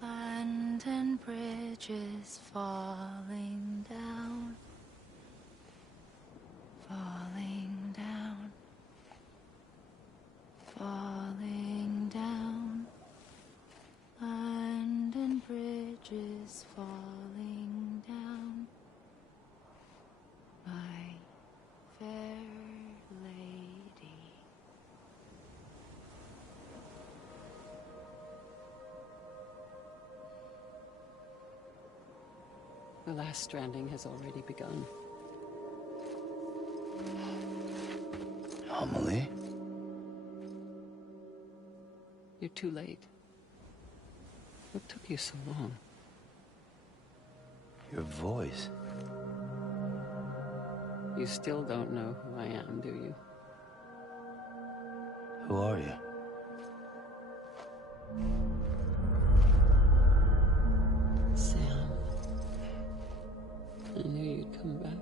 Land and bridges falling down, falling down, falling down. Land and bridges falling down, my fair lady. The last stranding has already begun. Amelie? You're too late. What took you so long? Your voice. You still don't know who I am, do you? Who are you? Sam. I knew you'd come back.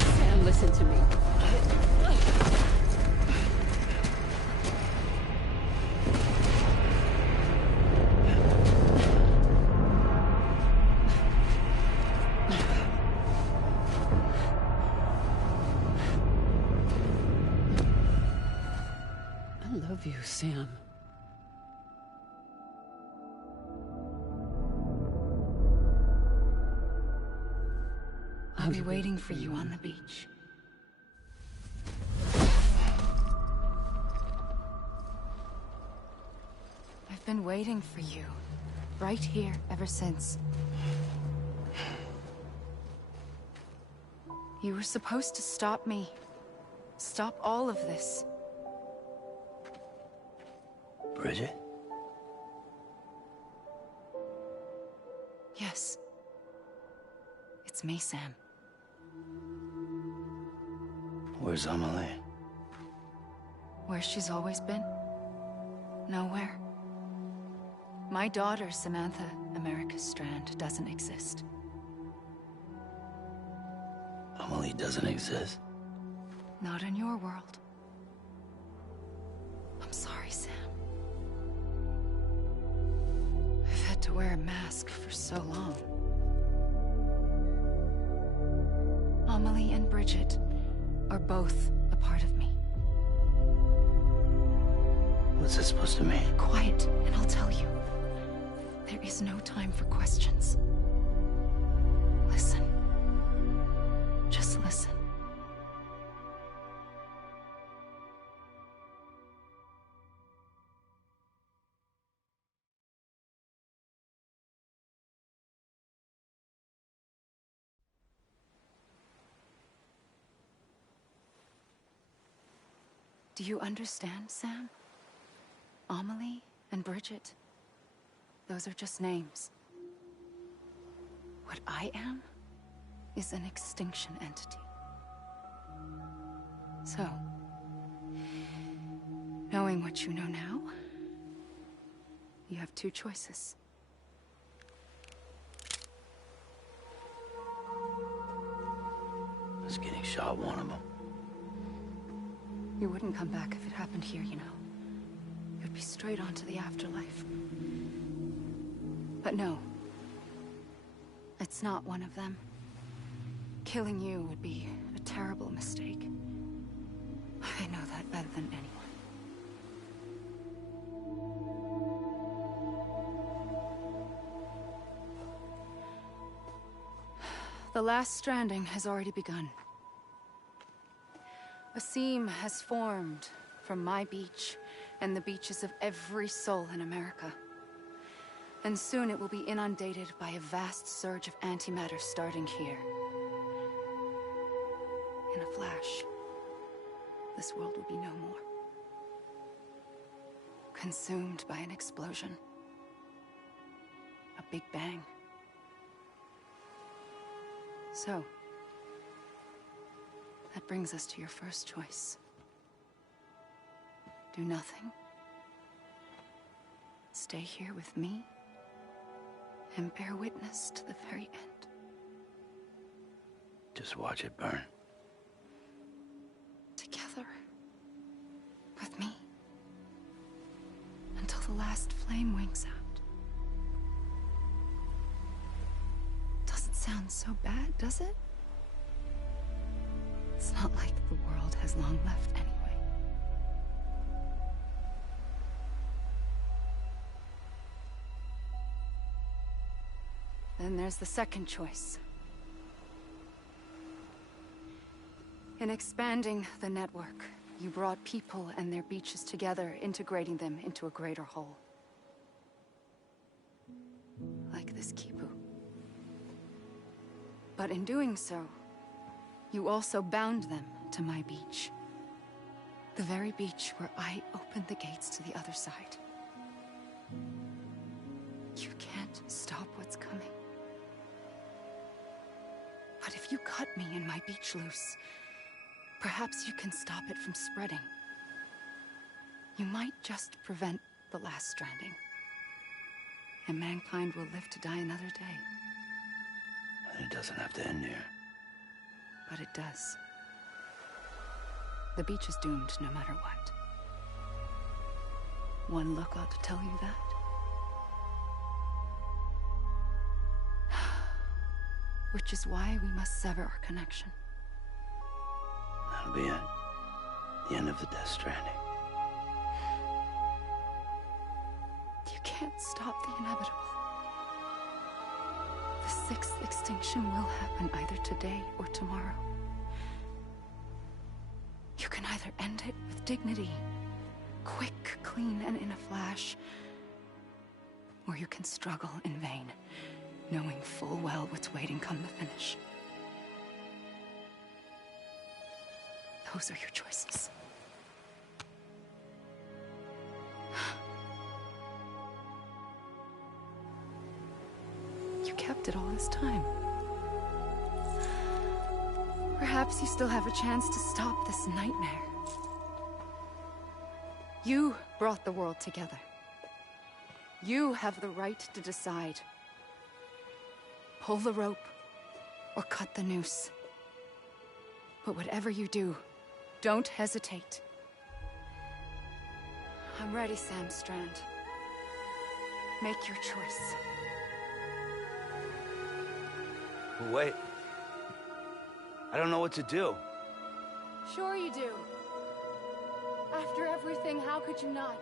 Sam, listen to me. I love you, Sam. I'll be waiting for you on the beach. I've been waiting for you, right here, ever since. You were supposed to stop me. Stop all of this. Bridget? Yes. It's me, Sam. Where's Amelie? Where she's always been? Nowhere. My daughter, Samantha America Strand, doesn't exist. Amelie doesn't exist. Not in your world. I'm sorry, Sam. I've had to wear a mask for so long. Amelie and Bridget are both a part of me. What's this supposed to mean? Quiet, and I'll tell you. There is no time for questions. Listen. Just listen. Do you understand, Sam? Amelie and Bridget, those are just names. What I am is an extinction entity. So, knowing what you know now, you have two choices. Was getting shot one of them. You wouldn't come back if it happened here, you know. You'd be straight on to the afterlife. But no. It's not one of them. Killing you would be a terrible mistake. I know that better than anyone. The last stranding has already begun. A seam has formed from my beach and the beaches of every soul in America. And soon it will be inundated by a vast surge of antimatter starting here. In a flash, this world will be no more. Consumed by an explosion. A big bang. So, that brings us to your first choice. Do nothing. Stay here with me, and bear witness to the very end. Just watch it burn. Together. With me. Until the last flame winks out. Doesn't sound so bad, does it? It's not like the world has long left anyway. Then there's the second choice. In expanding the network, you brought people and their beaches together, integrating them into a greater whole. Like this Kipu. But in doing so, you also bound them to my beach. The very beach where I opened the gates to the other side. You can't stop what's coming. But if you cut me and my beach loose, perhaps you can stop it from spreading. You might just prevent the last stranding. And mankind will live to die another day. And it doesn't have to end here. But it does. The beach is doomed no matter what. One look ought to tell you that. Which is why we must sever our connection. That'll be it. The end of the Death Stranding. You can't stop the inevitable. The sixth extinction will happen either today or tomorrow. You can either end it with dignity, quick, clean, and in a flash, or you can struggle in vain, knowing full well what's waiting come the finish. Those are your choices. You kept it all this time. Perhaps you still have a chance to stop this nightmare. You brought the world together. You have the right to decide. Pull the rope, or cut the noose. But whatever you do, don't hesitate. I'm ready, Sam Strand. Make your choice. Wait. I don't know what to do. Sure you do. After everything, how could you not?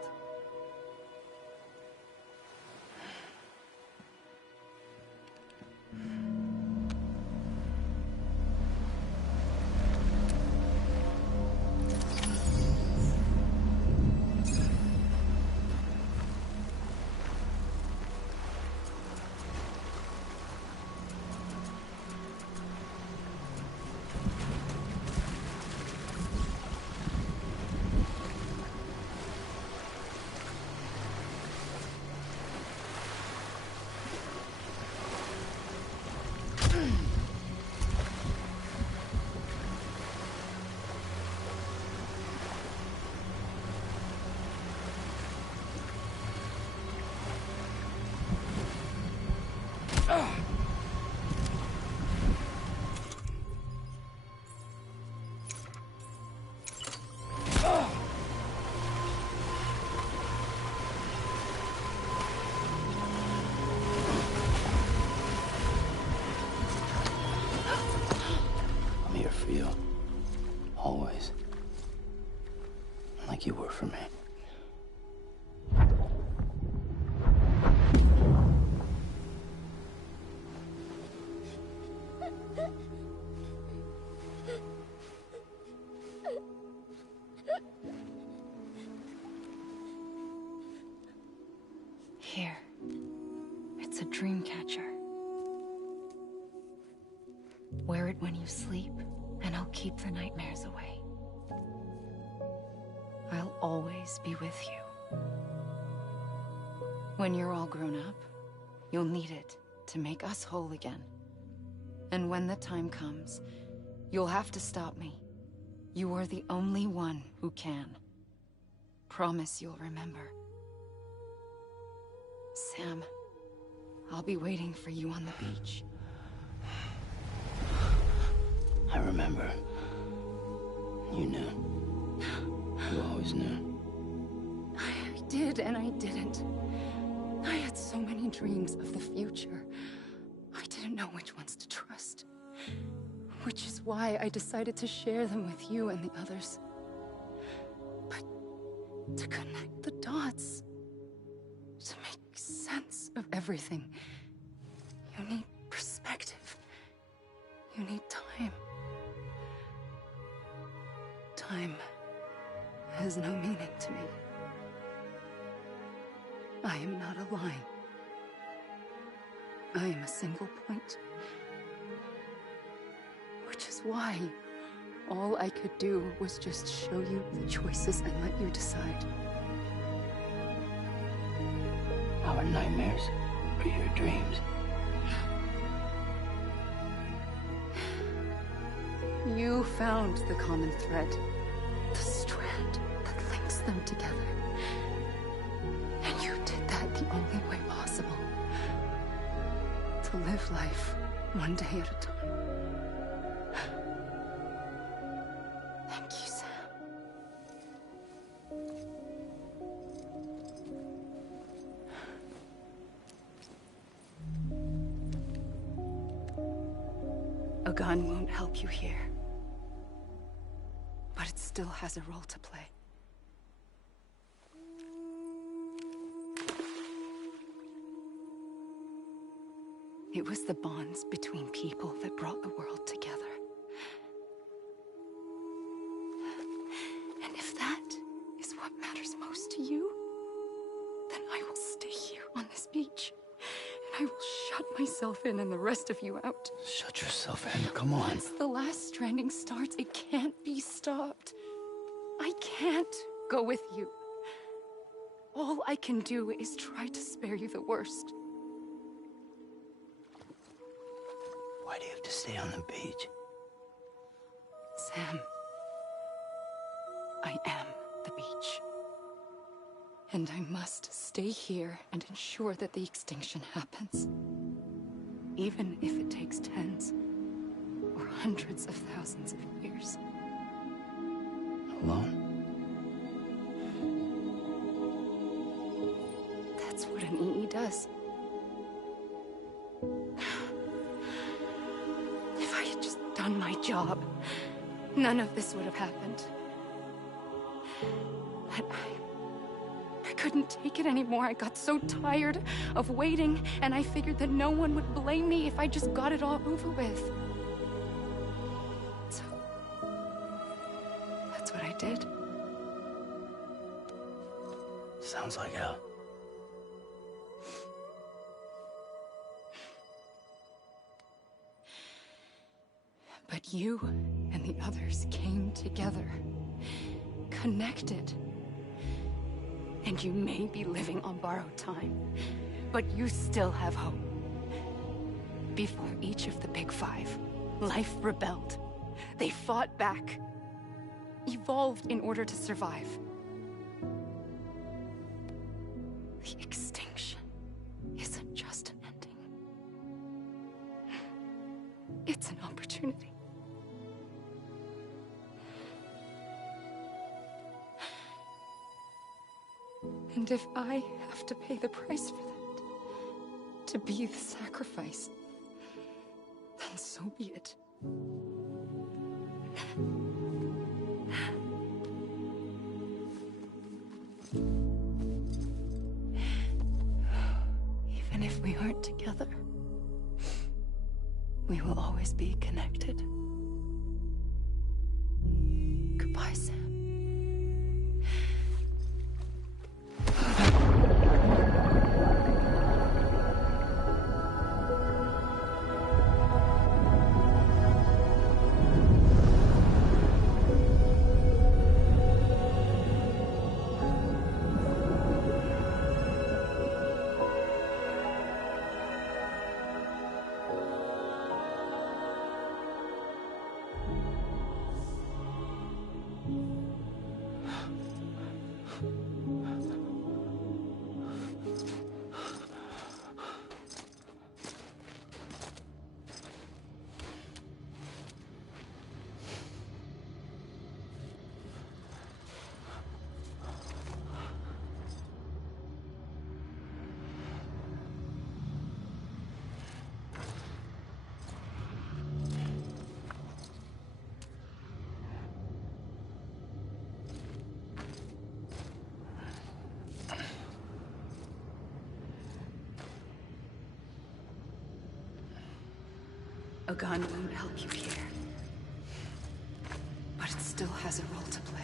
like you were for me. Here. It's a dream catcher. Wear it when you sleep, and I'll keep the nightmares away. I'll always be with you. When you're all grown up, you'll need it to make us whole again. And when the time comes, you'll have to stop me. You are the only one who can. Promise you'll remember. Sam, I'll be waiting for you on the beach. I remember. You knew. You always knew. I did and I didn't. I had so many dreams of the future. I didn't know which ones to trust. Which is why I decided to share them with you and the others. But to connect the dots, to make sense of everything, you need perspective. You need time. Time has no meaning to me. I am not a line. I am a single point. Which is why all I could do was just show you the choices and let you decide. Our nightmares are your dreams. You found the common thread, the strand that links them together. And you did that the only way possible. To live life one day at a time. Thank you, Sam. A gun won't help you here. But it still has a role to play. It was the bonds between people that brought the world together. And if that is what matters most to you, then I will stay here on this beach. And I will shut myself in and the rest of you out. Shut yourself in, come on. Once the last stranding starts, it can't be stopped. I can't go with you. All I can do is try to spare you the worst. Why do you have to stay on the beach? Sam, I am the beach. And I must stay here and ensure that the extinction happens. Even if it takes tens or hundreds of thousands of years. Alone? That's what an EE does. If I had just done my job, none of this would have happened. But I couldn't take it anymore. I got so tired of waiting, and I figured that no one would blame me if I just got it all over with. So, that's what I did. Sounds like hell. But you and the others came together, connected. And you may be living on borrowed time, but you still have hope. Before each of the Big Five, life rebelled. They fought back, evolved in order to survive. The extinction isn't just an ending. It's an opportunity. And if I have to pay the price for that, to be the sacrifice, then so be it. Even if we aren't together, we will always be connected. Goodbye, Sam. A gun won't help you here. But it still has a role to play.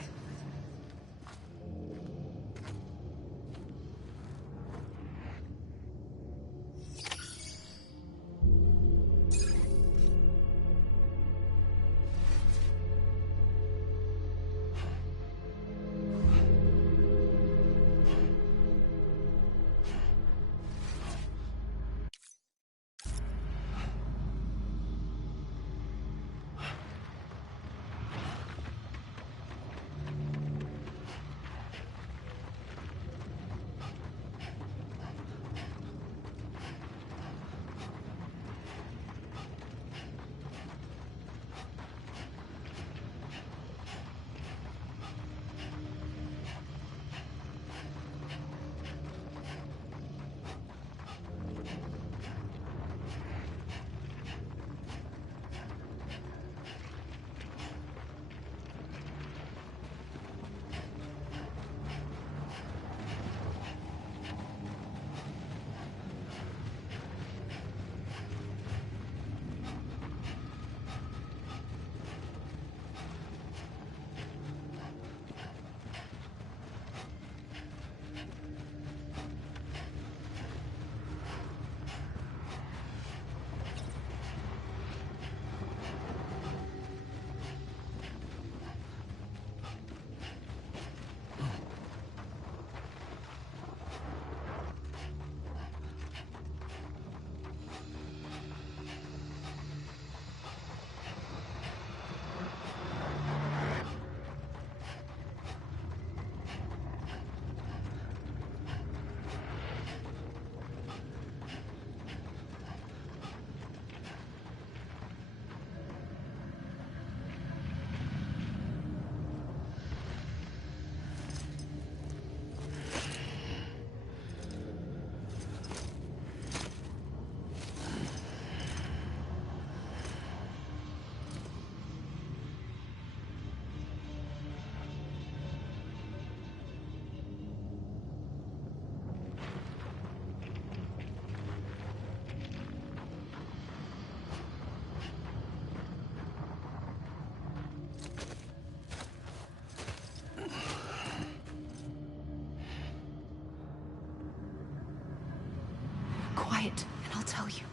Quiet, and I'll tell you.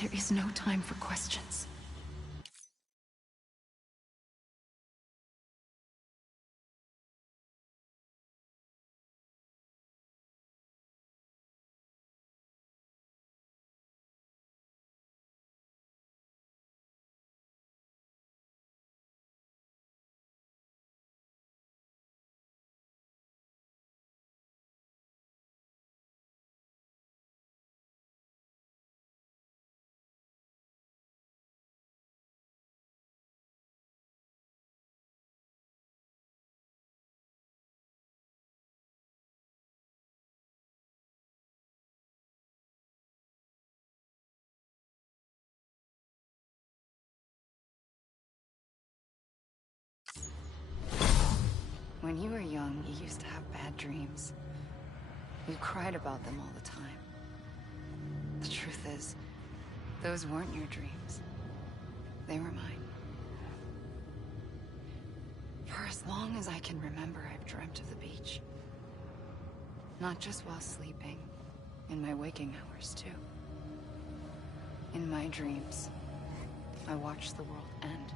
There is no time for questions. When you were young, you used to have bad dreams. You cried about them all the time. The truth is, those weren't your dreams. They were mine. For as long as I can remember, I've dreamt of the beach. Not just while sleeping, in my waking hours, too. In my dreams, I watched the world end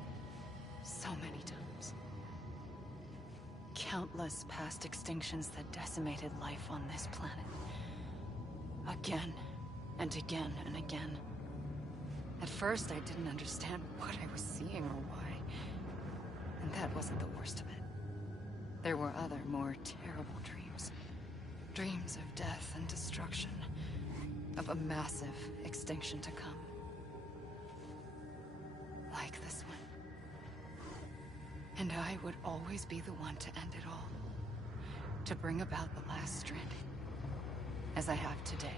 so many times. Countless past extinctions that decimated life on this planet. Again, and again, and again. At first, I didn't understand what I was seeing or why. And that wasn't the worst of it. There were other, more terrible dreams. Dreams of death and destruction. Of a massive extinction to come. Like this one. And I would always be the one to end it all. To bring about the last stranding. As I have today.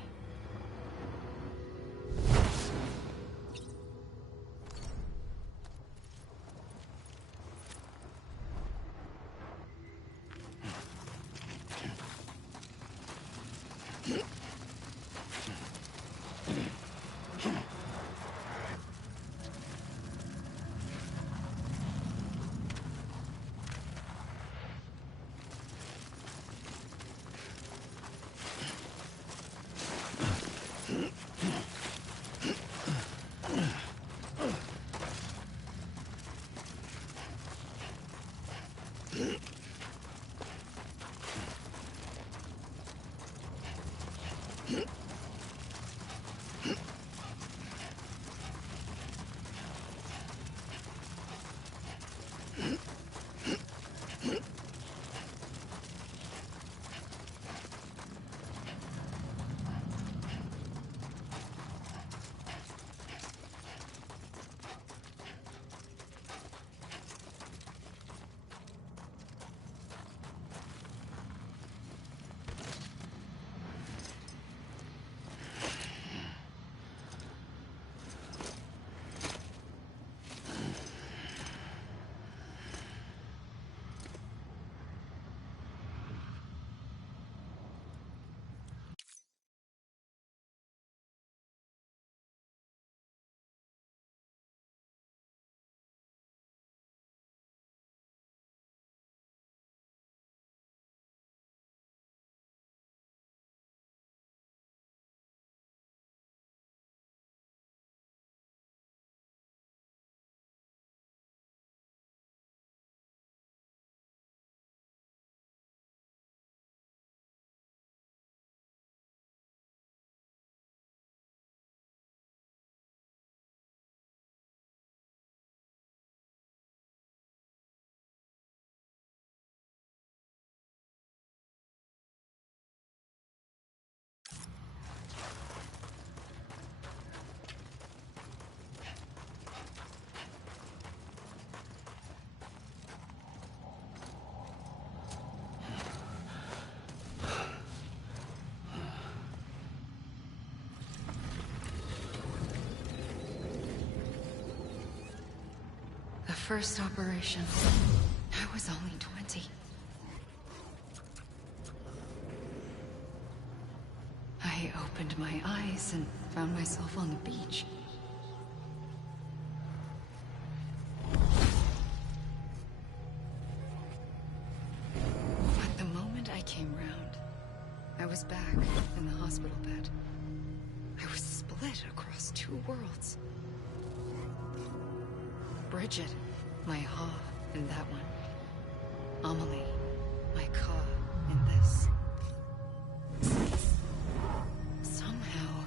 The first operation. I was only 20. I opened my eyes and found myself on the beach. But the moment I came round, I was back in the hospital bed. I was split across two worlds. Bridget, my Ha in that one. Amelie, my Ka in this. Somehow,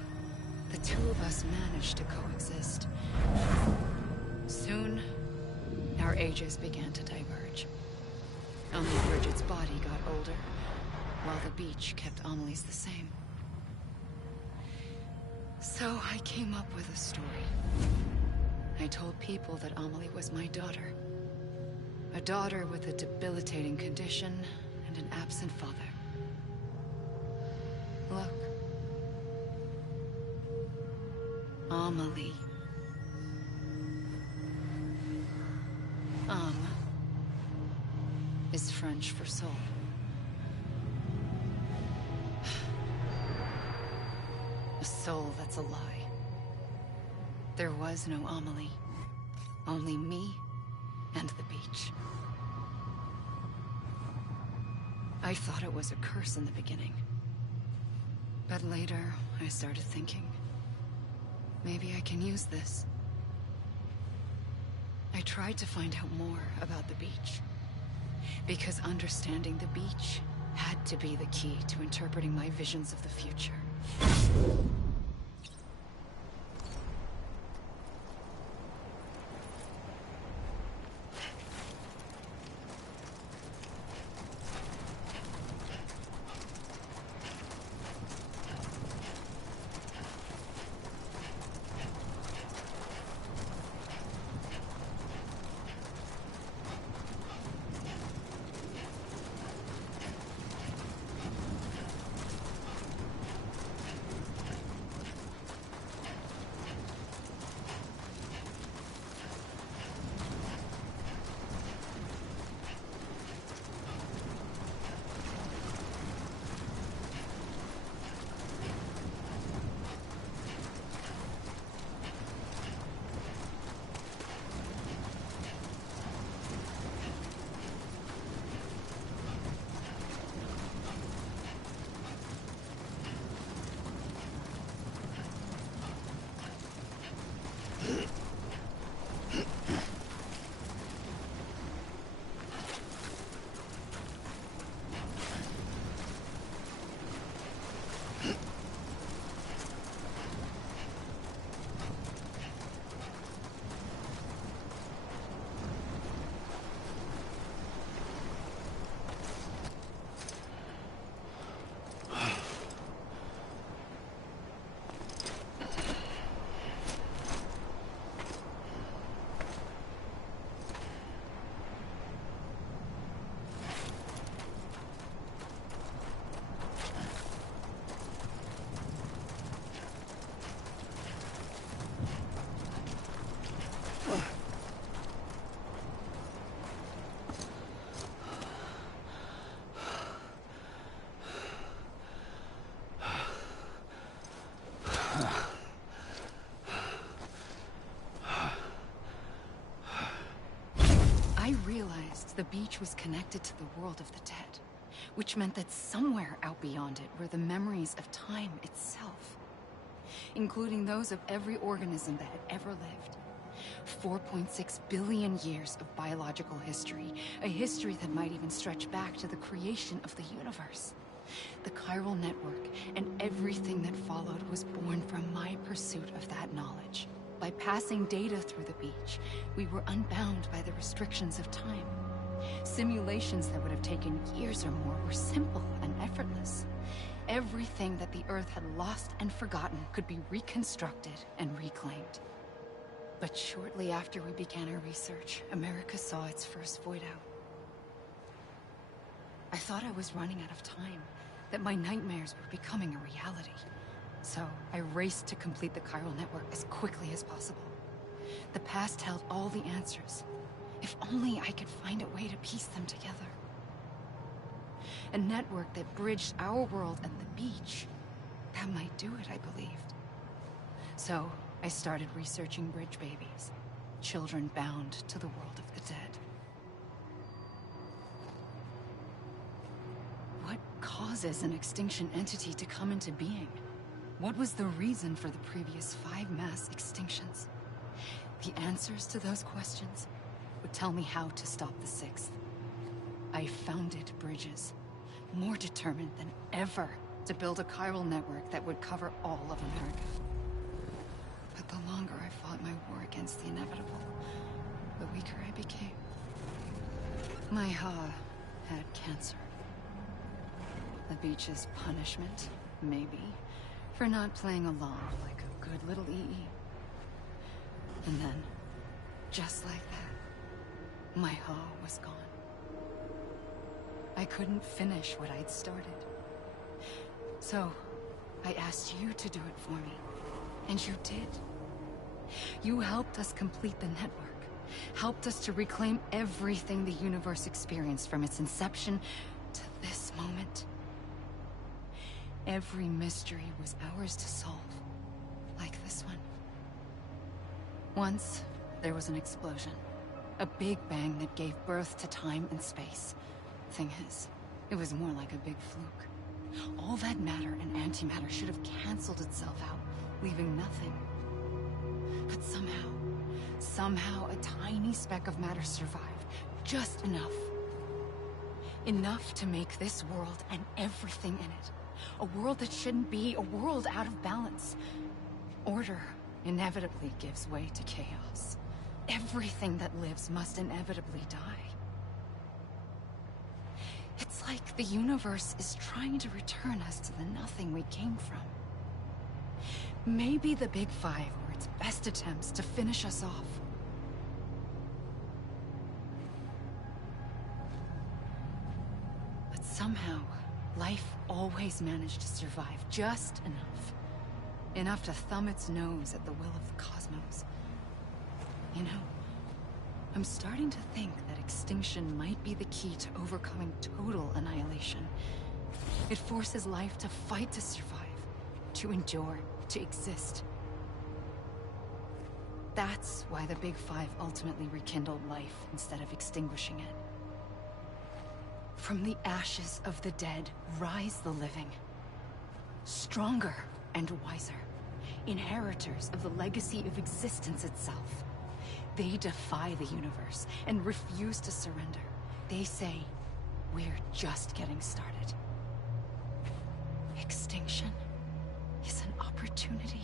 the two of us managed to coexist. Soon, our ages began to diverge. Only Bridget's body got older, while the beach kept Amelie's the same. So I came up with a story. I told people that Amelie was my daughter. A daughter with a debilitating condition and an absent father. Look. Amelie. Is French search for Sol. A soul that's a lie. There was no Amelie. Only me and the beach. I thought it was a curse in the beginning. But later, I started thinking, maybe I can use this. I tried to find out more about the beach. Because understanding the beach had to be the key to interpreting my visions of the future. I realized the beach was connected to the world of the dead, which meant that somewhere out beyond it were the memories of time itself, including those of every organism that had ever lived. 4.6 billion years of biological history, a history that might even stretch back to the creation of the universe. The chiral network and everything that followed was born from my pursuit of that knowledge. By passing data through the beach, we were unbound by the restrictions of time. Simulations that would have taken years or more were simple and effortless. Everything that the Earth had lost and forgotten could be reconstructed and reclaimed. But shortly after we began our research, America saw its first void out. I thought I was running out of time, that my nightmares were becoming a reality. So I raced to complete the chiral network as quickly as possible. The past held all the answers. If only I could find a way to piece them together. A network that bridged our world and the beach. That might do it, I believed. So I started researching bridge babies, children bound to the world of the dead. What causes an extinction entity to come into being? What was the reason for the previous 5 mass extinctions? The answers to those questions would tell me how to stop the 6th. I founded bridges, more determined than ever to build a chiral network that would cover all of America. But the longer I fought my war against the inevitable, the weaker I became. My Ha had cancer. The beach's punishment, maybe, for not playing along like a good little EE. And then, just like that, my Ha was gone. I couldn't finish what I'd started. So, I asked you to do it for me. And you did. You helped us complete the network, helped us to reclaim everything the universe experienced from its inception to this moment. Every mystery was ours to solve, like this one. Once, there was an explosion. A big bang that gave birth to time and space. Thing is, it was more like a big fluke. All that matter and antimatter should have canceled itself out, leaving nothing. But somehow a tiny speck of matter survived. Just enough. Enough to make this world and everything in it. A world that shouldn't be, a world out of balance. Order inevitably gives way to chaos. Everything that lives must inevitably die. It's like the universe is trying to return us to the nothing we came from. Maybe the Big Five were its best attempts to finish us off. But somehow, life always managed to survive just enough. Enough to thumb its nose at the will of the cosmos. You know, I'm starting to think that extinction might be the key to overcoming total annihilation. It forces life to fight to survive, to endure, to exist. That's why the Big Five ultimately rekindled life instead of extinguishing it. From the ashes of the dead rise the living. Stronger and wiser. Inheritors of the legacy of existence itself. They defy the universe and refuse to surrender. They say, we're just getting started. Extinction is an opportunity.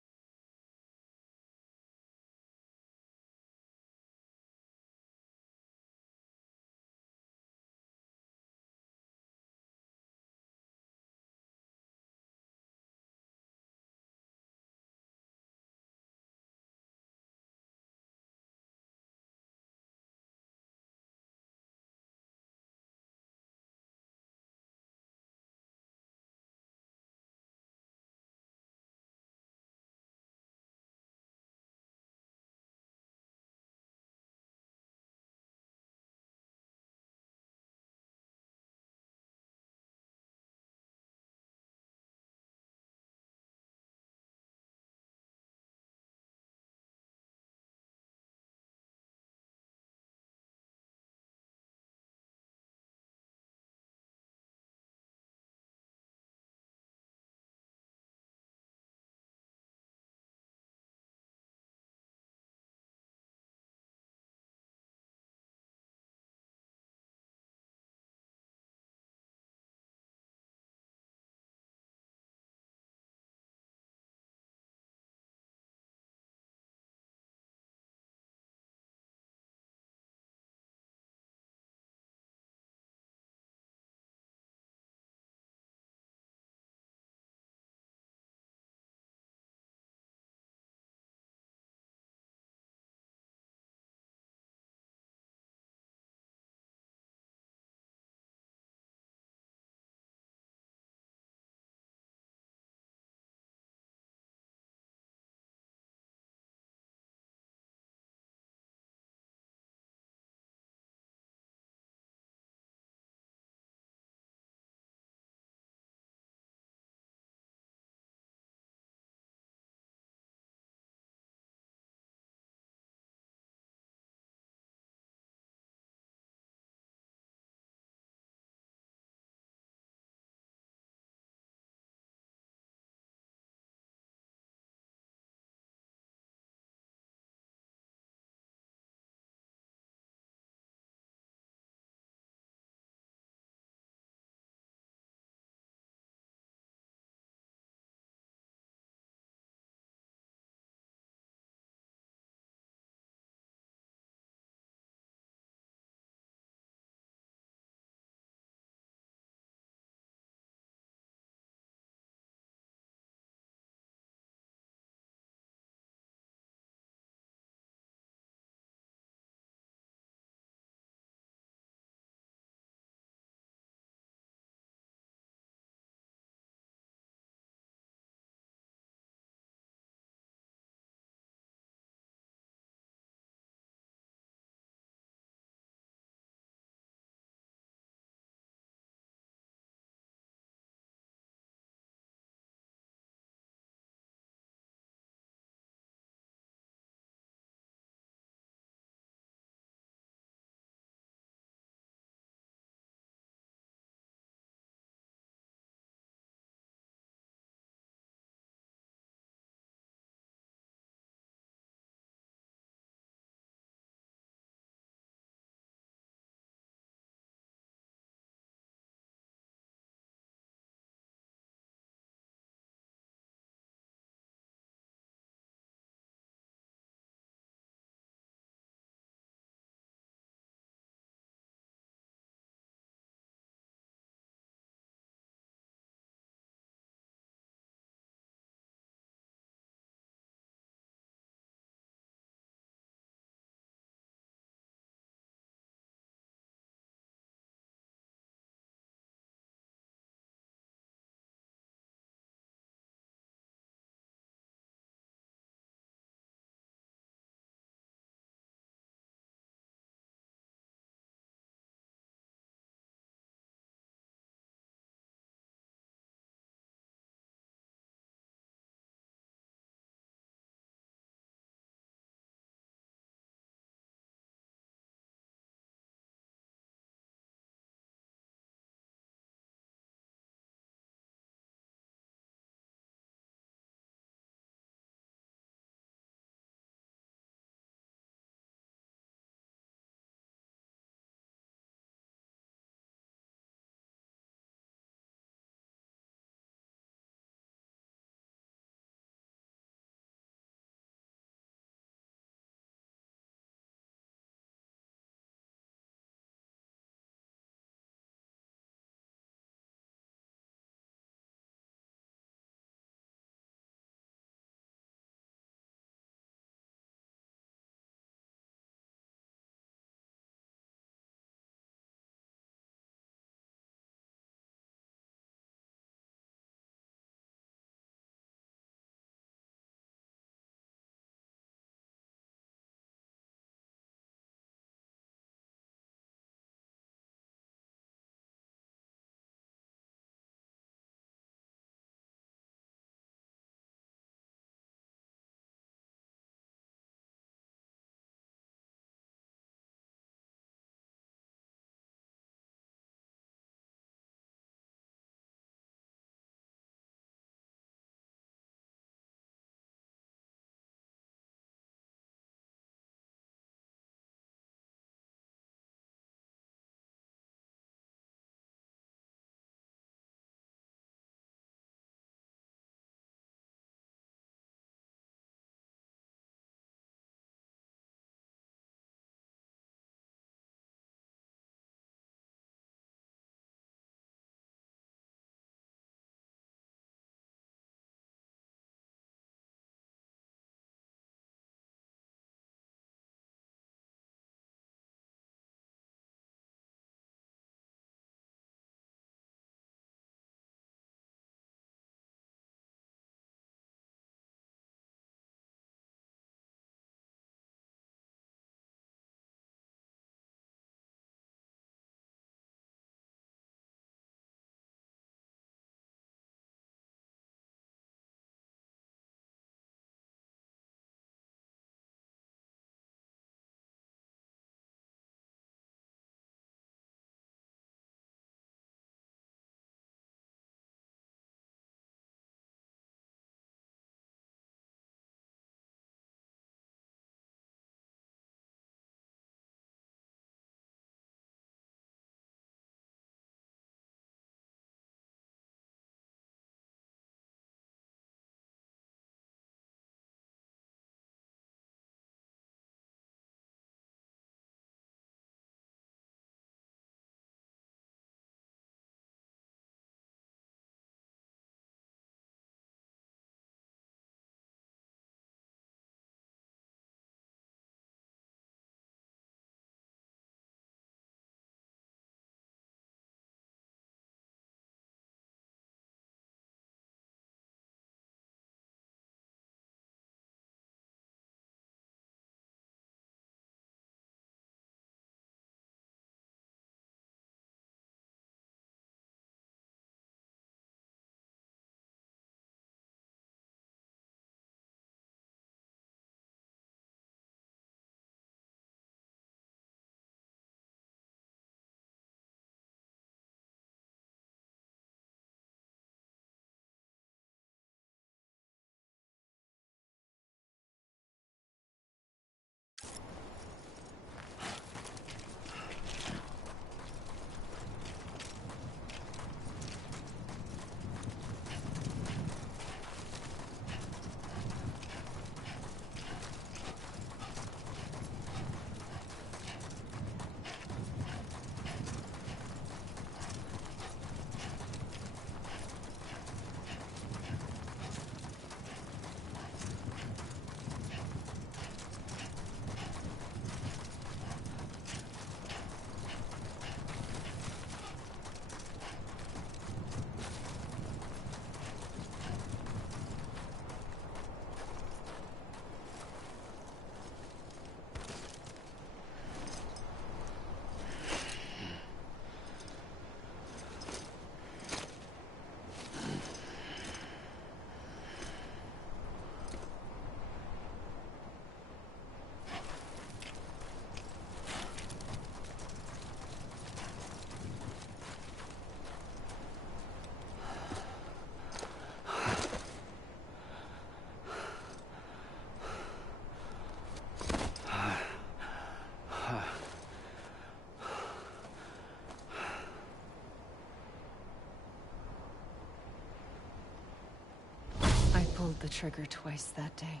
pulled the trigger twice that day.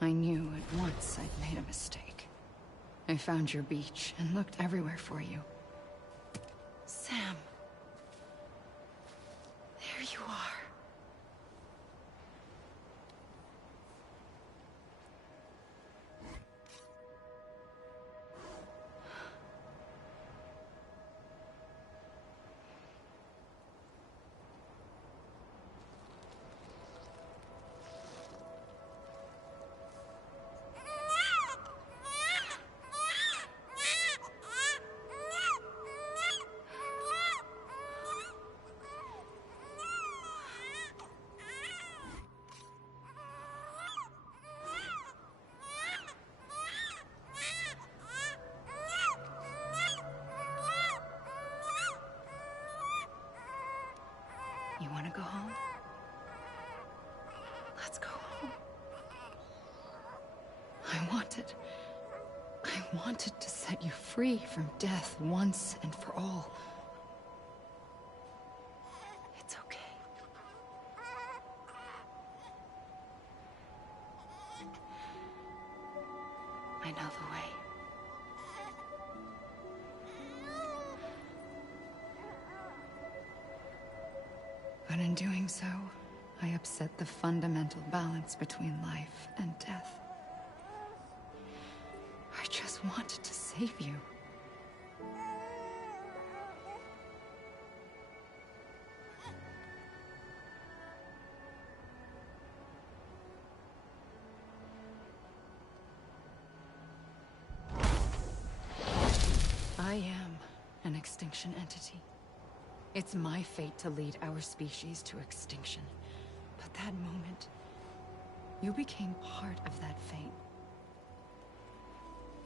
I knew at once I'd made a mistake. I found your beach and looked everywhere for you. Sam. There you are. You want to go home? Let's go home. I wanted to set you free from death once and for all. It's okay. I know the way. But in doing so, I upset the fundamental balance between life and death. I just wanted to save you. I am an extinction entity. It's my fate to lead our species to extinction. But that moment, you became part of that fate.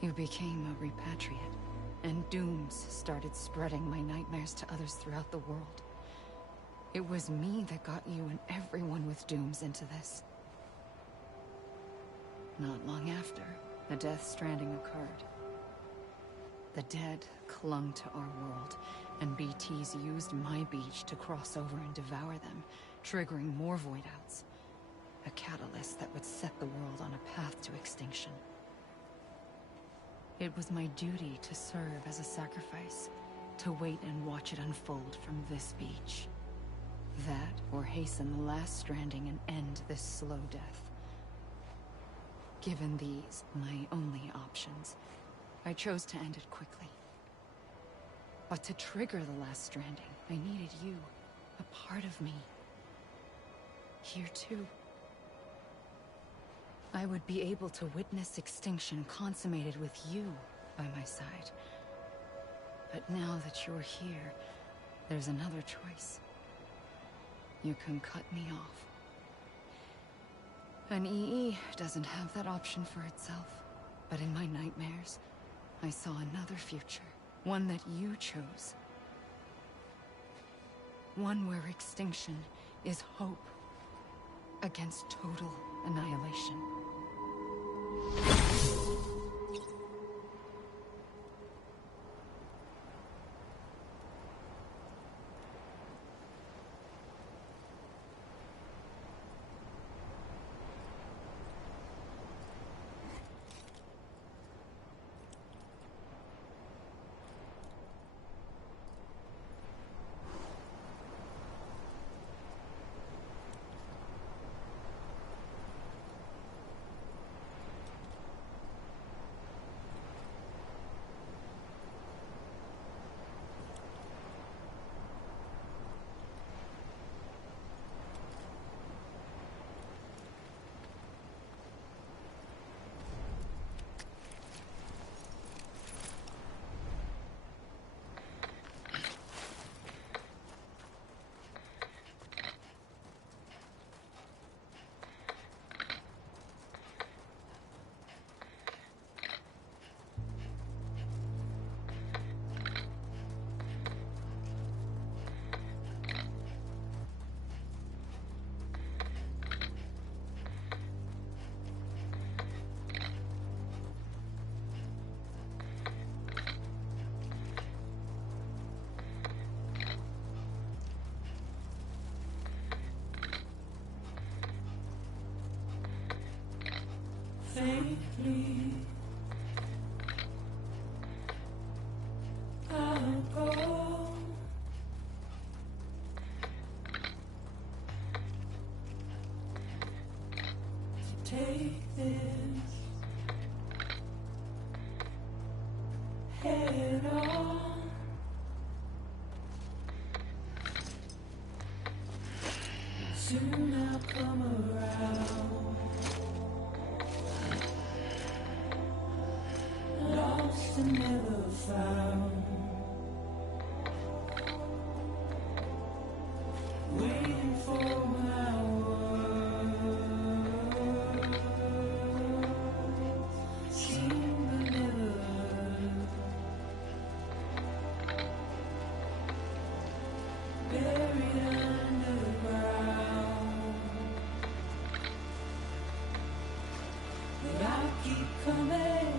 You became a repatriate, and dooms started spreading my nightmares to others throughout the world. It was me that got you and everyone with dooms into this. Not long after, the Death Stranding occurred. The dead clung to our world, and BTs used my beach to cross over and devour them, triggering more Void Outs. A catalyst that would set the world on a path to extinction. It was my duty to serve as a sacrifice, to wait and watch it unfold from this beach. That, or hasten the last stranding and end this slow death. Given these, my only options, I chose to end it quickly. But to trigger the last stranding, I needed you, a part of me. Here too. I would be able to witness extinction consummated with you by my side. But now that you're here, there's another choice. You can cut me off. An EE doesn't have that option for itself. But in my nightmares, I saw another future. One that you chose. One where extinction is hope against total annihilation. it all. Soon I'll come around. Lost and never found. Waiting for my words. Seen but never heard. Buried under the ground. But I'll keep coming.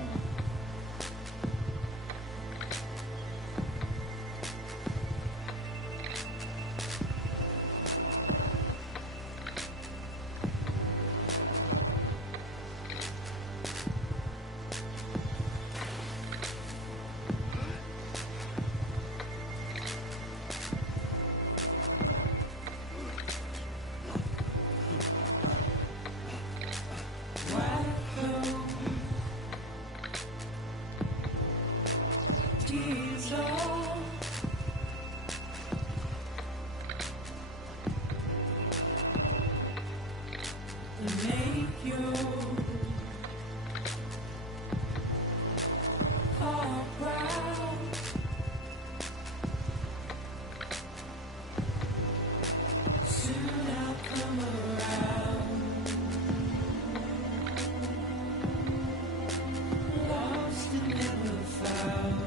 Tears all and make your heart proud. Soon I'll come around. Lost and never found.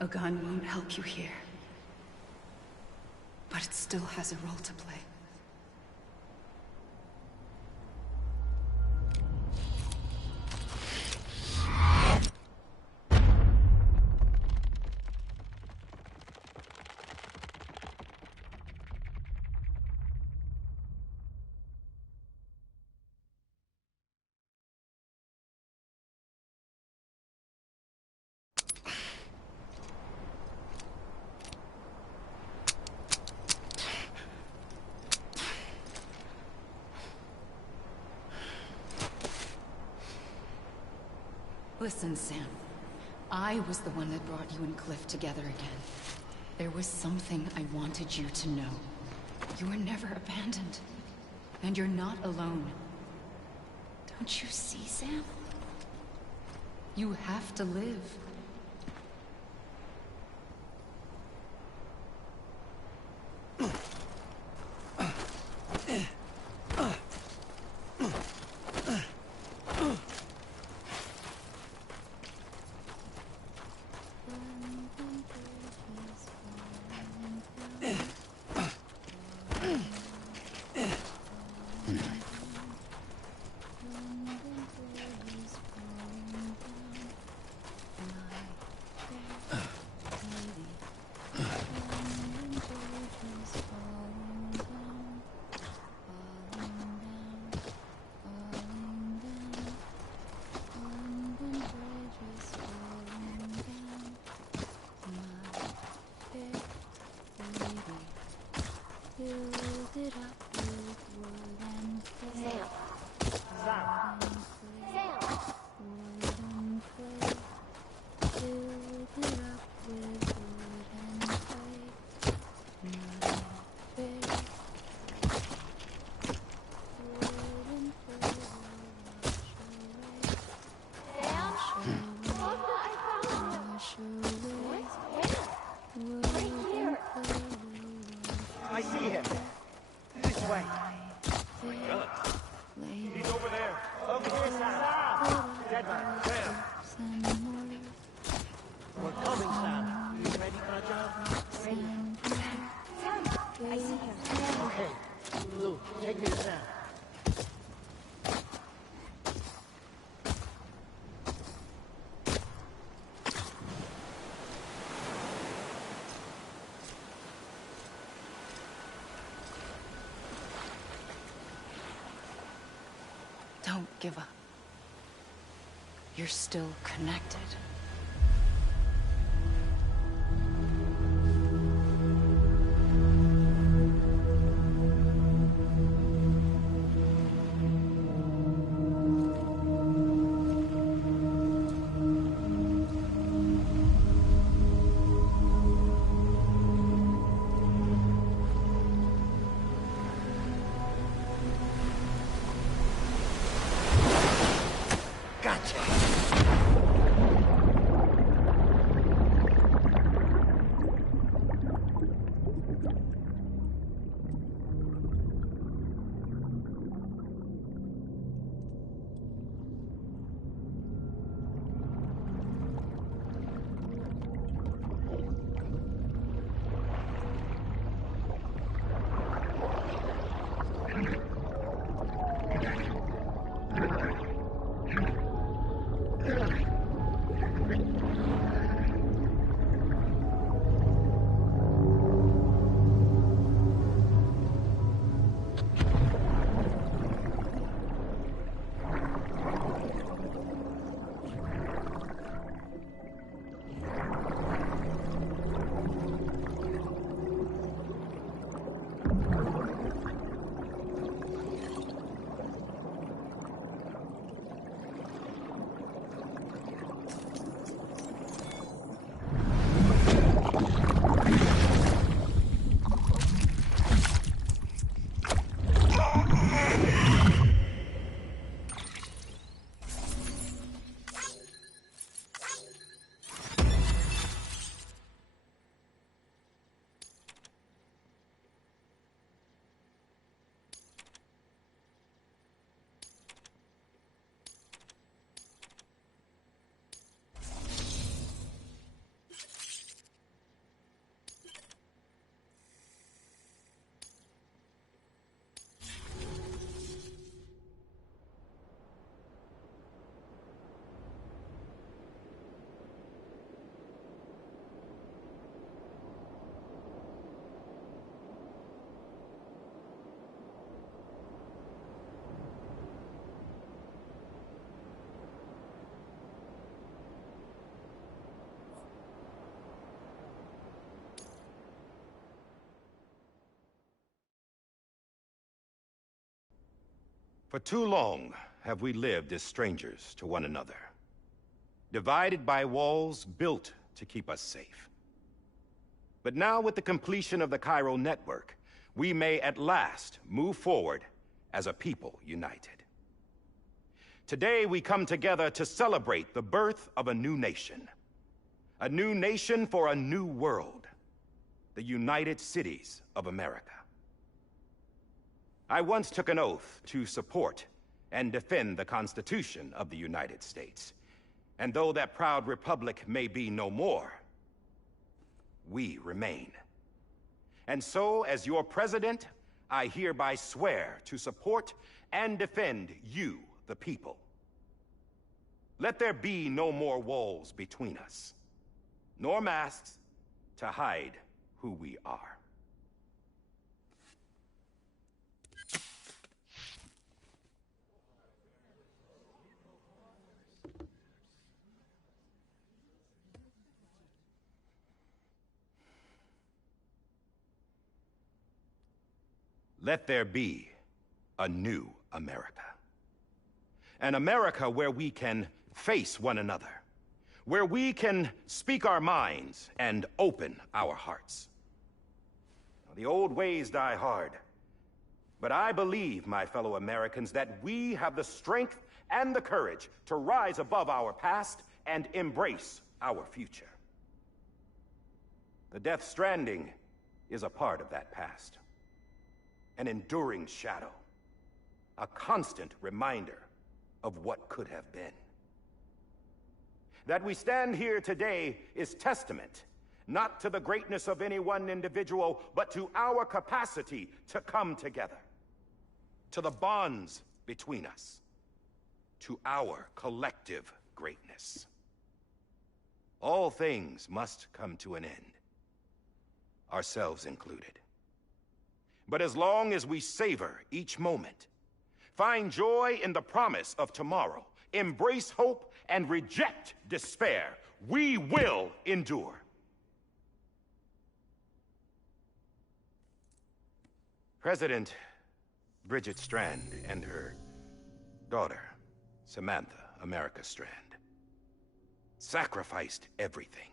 A gun won't help you here. But it still has a role to play. Listen, Sam. I was the one that brought you and Cliff together again. There was something I wanted you to know. You were never abandoned. And you're not alone. Don't you see, Sam? You have to live. I see him. This way. He's over there. Over here, Sam. Deadman, Sam. We're coming, Sam. You ready for a job? Ready. I see him. Okay. Blue, take me to Sam. Don't give up. You're still connected. For too long have we lived as strangers to one another, divided by walls built to keep us safe. But now, with the completion of the Cairo network, we may at last move forward as a people united. Today, we come together to celebrate the birth of a new nation. A new nation for a new world. The United Cities of America. I once took an oath to support and defend the Constitution of the United States. And though that proud republic may be no more, we remain. And so, as your president, I hereby swear to support and defend you, the people. Let there be no more walls between us, nor masks to hide who we are. Let there be a new America. An America where we can face one another, where we can speak our minds and open our hearts. The old ways die hard, but I believe, my fellow Americans, that we have the strength and the courage to rise above our past and embrace our future. The Death Stranding is a part of that past. An enduring shadow, a constant reminder of what could have been. That we stand here today is testament, not to the greatness of any one individual, but to our capacity to come together, to the bonds between us, to our collective greatness. All things must come to an end, ourselves included. But as long as we savor each moment, find joy in the promise of tomorrow, embrace hope, and reject despair, we will endure. President Bridget Strand and her daughter, Samantha America Strand, sacrificed everything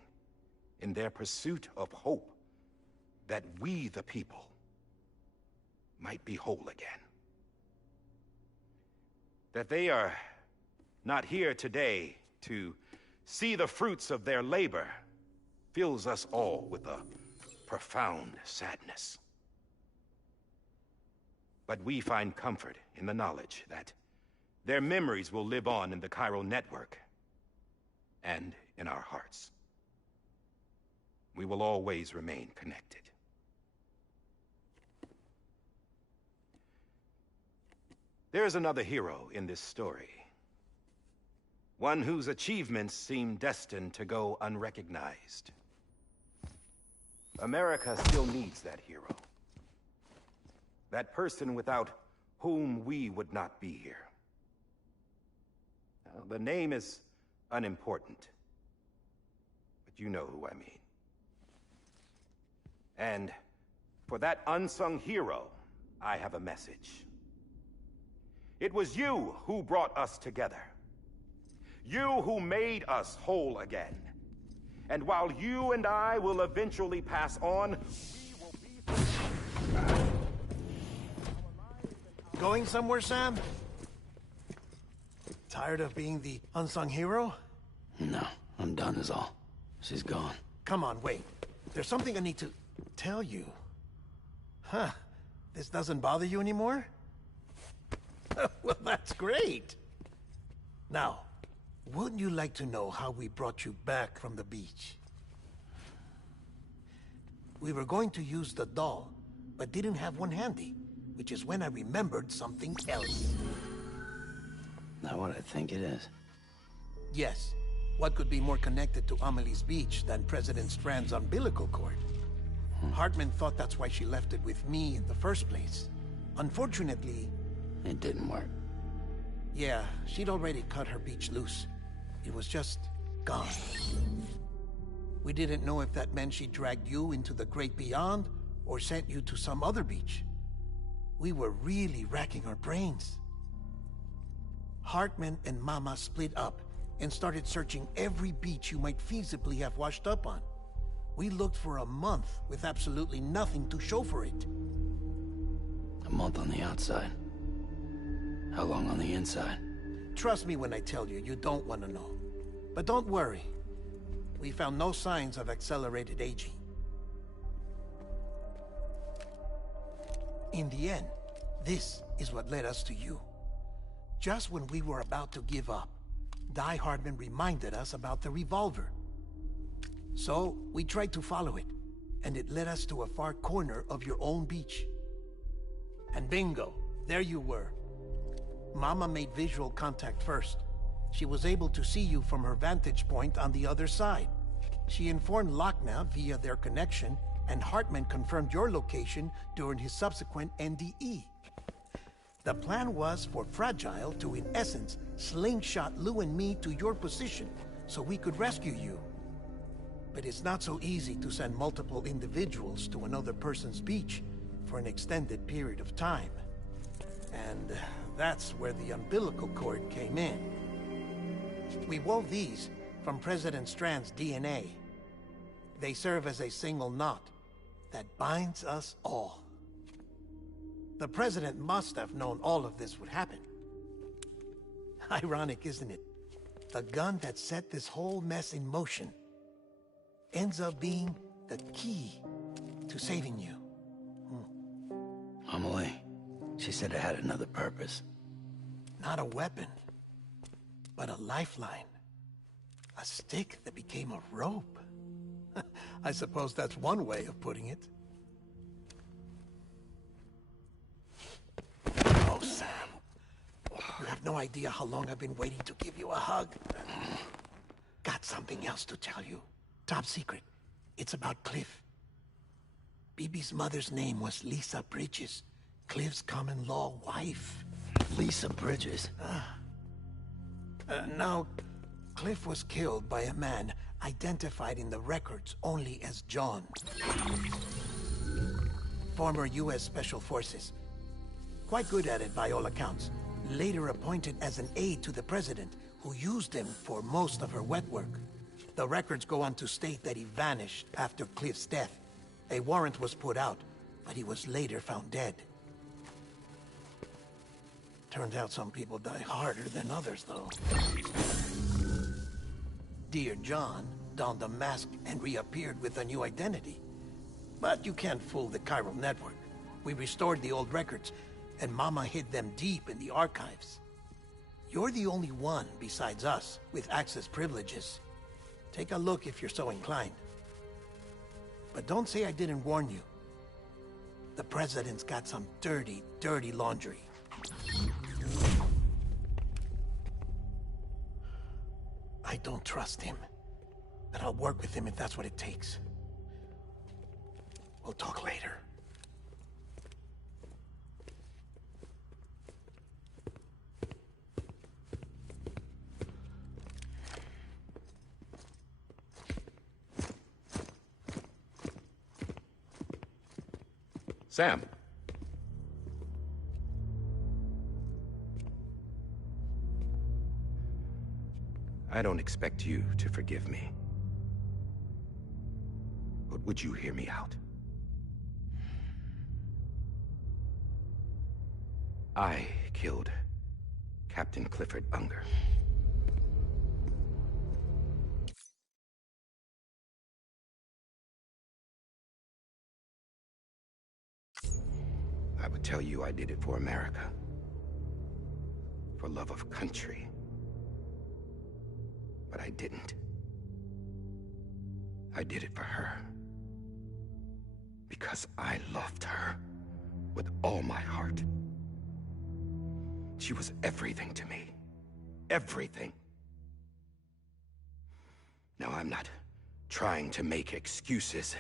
in their pursuit of hope that we, the people, might be whole again. That they are not here today to see the fruits of their labor fills us all with a profound sadness. But we find comfort in the knowledge that their memories will live on in the Cairo network and in our hearts. We will always remain connected. There is another hero in this story. One whose achievements seem destined to go unrecognized. America still needs that hero. That person without whom we would not be here. Now, the name is unimportant, but you know who I mean. And for that unsung hero, I have a message. It was you who brought us together. You who made us whole again. And while you and I will eventually pass on, we will be... Going somewhere, Sam? Tired of being the unsung hero? No, I'm done is all. She's gone. Come on, wait. There's something I need to tell you. Huh. This doesn't bother you anymore? Well, that's great. Now, wouldn't you like to know how we brought you back from the beach? We were going to use the doll, but didn't have one handy, which is when I remembered something else. Not what I think it is. Yes. What could be more connected to Amelie's beach than President Strand's umbilical cord? Hartman thought that's why she left it with me in the first place. Unfortunately... It didn't work. Yeah, she'd already cut her beach loose. It was just gone. We didn't know if that meant she dragged you into the great beyond, or sent you to some other beach. We were really racking our brains. Hartman and Mama split up and started searching every beach you might feasibly have washed up on. We looked for a month with absolutely nothing to show for it. A month on the outside. How long on the inside? Trust me when I tell you, you don't want to know. But don't worry. We found no signs of accelerated aging. In the end, this is what led us to you. Just when we were about to give up, Die Hardman reminded us about the revolver. So, we tried to follow it, and it led us to a far corner of your own beach. And bingo, there you were. Mama made visual contact first. She was able to see you from her vantage point on the other side. She informed Lockne via their connection, and Hartman confirmed your location during his subsequent NDE. The plan was for Fragile to, in essence, slingshot Lou and me to your position, so we could rescue you. But it's not so easy to send multiple individuals to another person's beach for an extended period of time. And that's where the umbilical cord came in. We wove these from President Strand's DNA. They serve as a single knot that binds us all. The President must have known all of this would happen. Ironic, isn't it? The gun that set this whole mess in motion ends up being the key to saving you. Amelie, she said it had another purpose. Not a weapon, but a lifeline. A stick that became a rope. I suppose that's one way of putting it. Oh, Sam. You have no idea how long I've been waiting to give you a hug. Got something else to tell you. Top secret. It's about Cliff. Bibi's mother's name was Lisa Bridges, Cliff's common-law wife. Lisa Bridges? Now, Cliff was killed by a man identified in the records only as John. Former U.S. Special Forces. Quite good at it by all accounts. Later appointed as an aide to the President, who used him for most of her wet work. The records go on to state that he vanished after Cliff's death. A warrant was put out, but he was later found dead. Turns out some people die harder than others, though. Dear John donned a mask and reappeared with a new identity. But you can't fool the chiral network. We restored the old records, and Mama hid them deep in the archives. You're the only one, besides us, with access privileges. Take a look if you're so inclined. But don't say I didn't warn you. The President's got some dirty, dirty laundry. I don't trust him, but I'll work with him if that's what it takes. We'll talk later. Sam. I don't expect you to forgive me. But would you hear me out? I killed Captain Clifford Unger. I would tell you I did it for America. For love of country. But I didn't. I did it for her. Because I loved her with all my heart. She was everything to me. Everything. Now, I'm not trying to make excuses.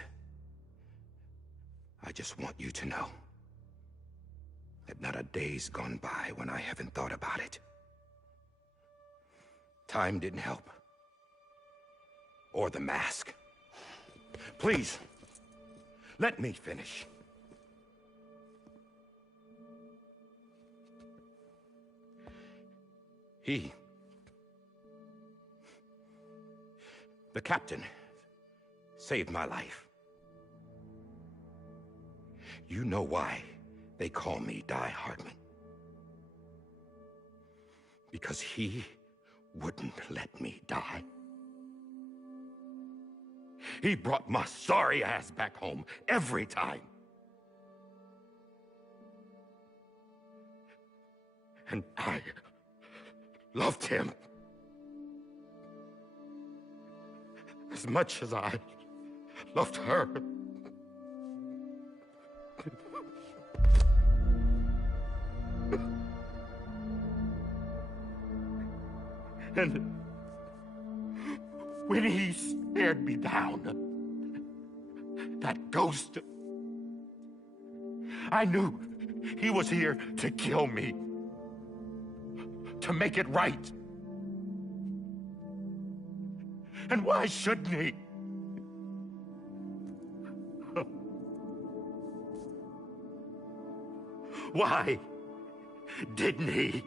I just want you to know that not a day's gone by when I haven't thought about it. Time didn't help. Or the mask. Please, let me finish. The captain saved my life. You know why they call me Die Hardman? Because he wouldn't let me die. He brought my sorry ass back home every time. And I loved him as much as I loved her. And when he stared me down, that ghost, I knew he was here to kill me, to make it right. And why shouldn't he? Why didn't he?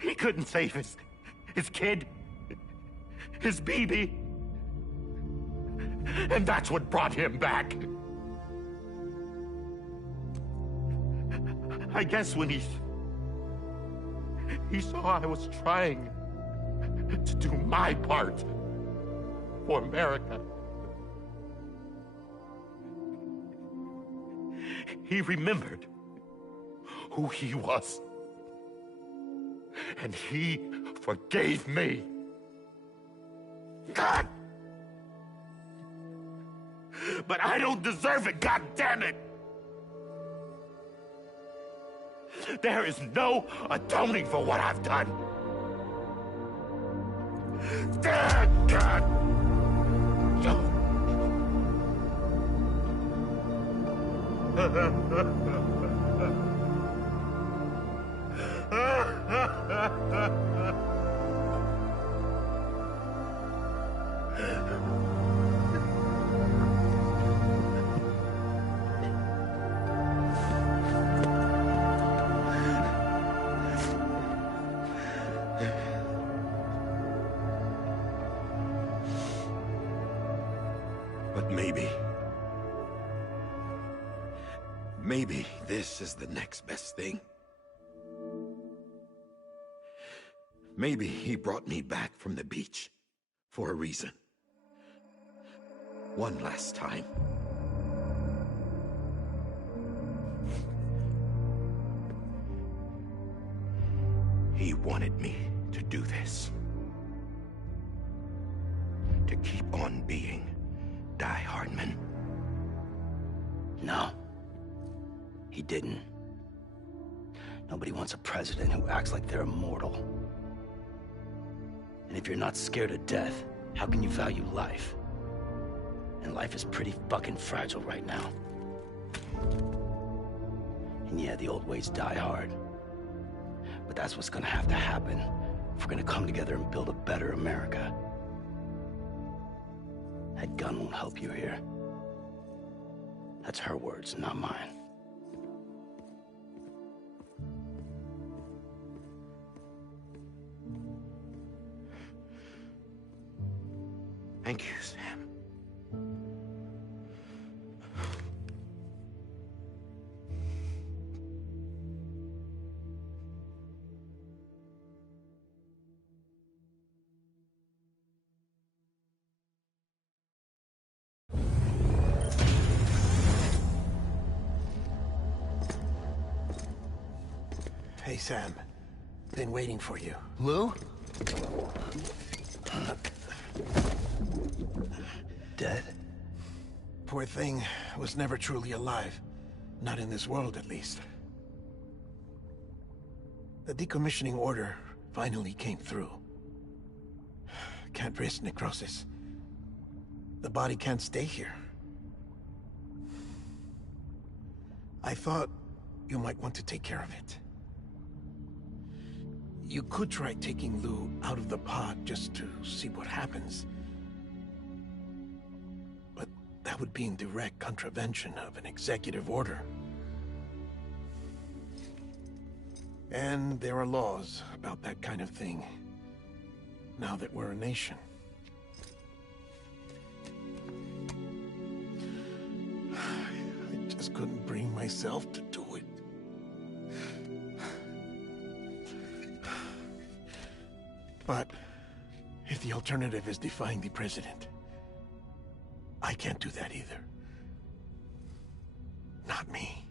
He couldn't save his kid, his baby. And that's what brought him back. I guess when he saw I was trying to do my part for America, he remembered who he was. And he forgave me. God! But I don't deserve it, God damn it! There is no atoning for what I've done. God! But maybe this is the next best thing. Maybe he brought me back from the beach for a reason. One last time. He wanted me to do this. To keep on being Die Hardman. No. He didn't. Nobody wants a president who acts like they're immortal. And if you're not scared of death, how can you value life? And life is pretty fucking fragile right now. And yeah, the old ways die hard. But that's what's gonna have to happen if we're gonna come together and build a better America. That gun won't help you here. That's her words, not mine. Thank you, Sam. Hey, Sam. Been waiting for you. Lou? Dead? Poor thing was never truly alive. Not in this world, at least. The decommissioning order finally came through. Can't risk necrosis. The body can't stay here. I thought you might want to take care of it. You could try taking Lou out of the pod just to see what happens. But that would be in direct contravention of an executive order. And there are laws about that kind of thing, now that we're a nation. I just couldn't bring myself to do it. But if the alternative is defying the president, I can't do that either. Not me.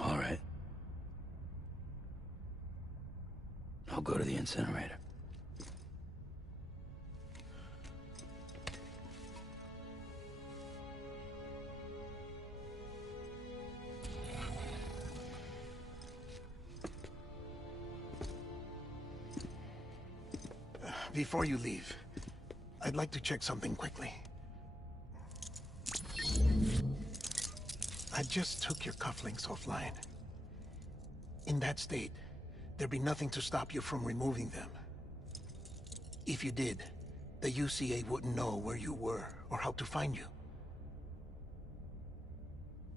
All right. I'll go to the incinerator. Before you leave, I'd like to check something quickly. I just took your cufflinks offline. In that state, there'd be nothing to stop you from removing them. If you did, the UCA wouldn't know where you were or how to find you.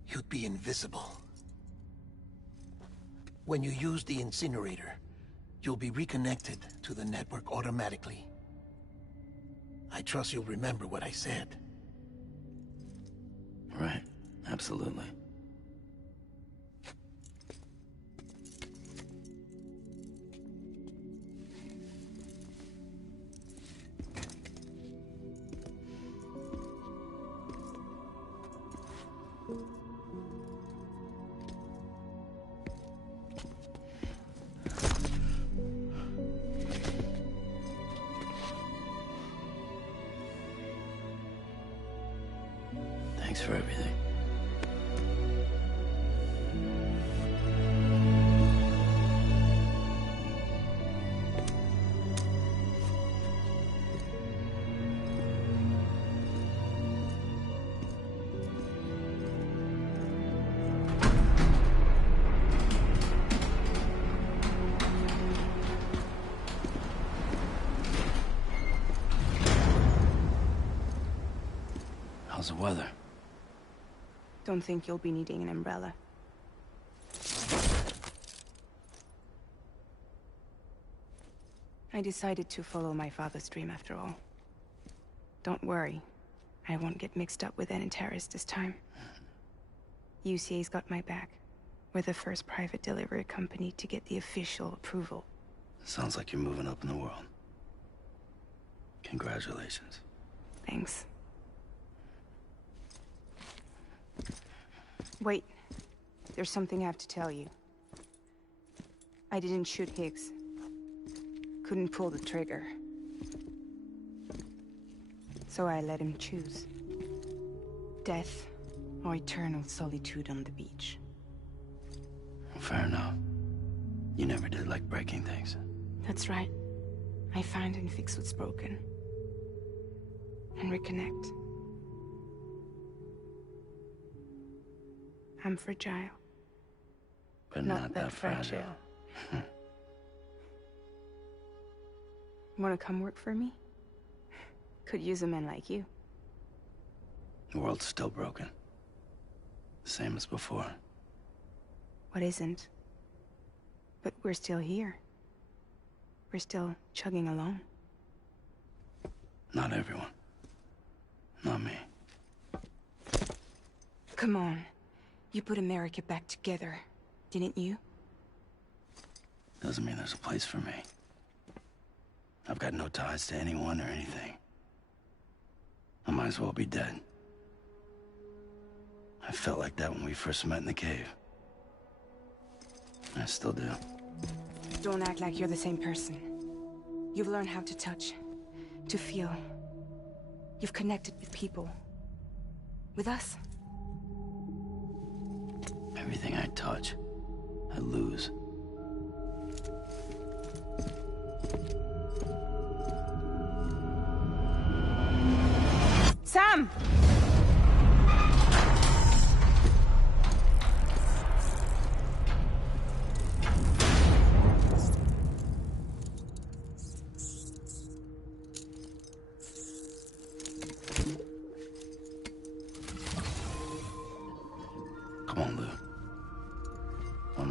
You'd be invisible. When you use the incinerator, you'll be reconnected to the network automatically. I trust you'll remember what I said. Right. Absolutely. Thanks for everything. How's the weather? Don't think you'll be needing an umbrella. I decided to follow my father's dream after all. Don't worry. I won't get mixed up with any terrorists this time. UCA's got my back. We're the first private delivery company to get the official approval. Sounds like you're moving up in the world. Congratulations. Thanks. Wait. There's something I have to tell you. I didn't shoot Higgs. Couldn't pull the trigger. So I let him choose. Death or eternal solitude on the beach. Fair enough. You never did like breaking things. That's right. I find and fix what's broken. And reconnect. I'm fragile. But not that fragile. Wanna come work for me? Could use a man like you. The world's still broken. The same as before. What isn't? But we're still here. We're still chugging along. Not everyone. Not me. Come on. You put America back together, didn't you? Doesn't mean there's a place for me. I've got no ties to anyone or anything. I might as well be dead. I felt like that when we first met in the cave. I still do. Don't act like you're the same person. You've learned how to touch, to feel. You've connected with people. With us. Everything I touch, I lose. Sam! Come on, Lou. One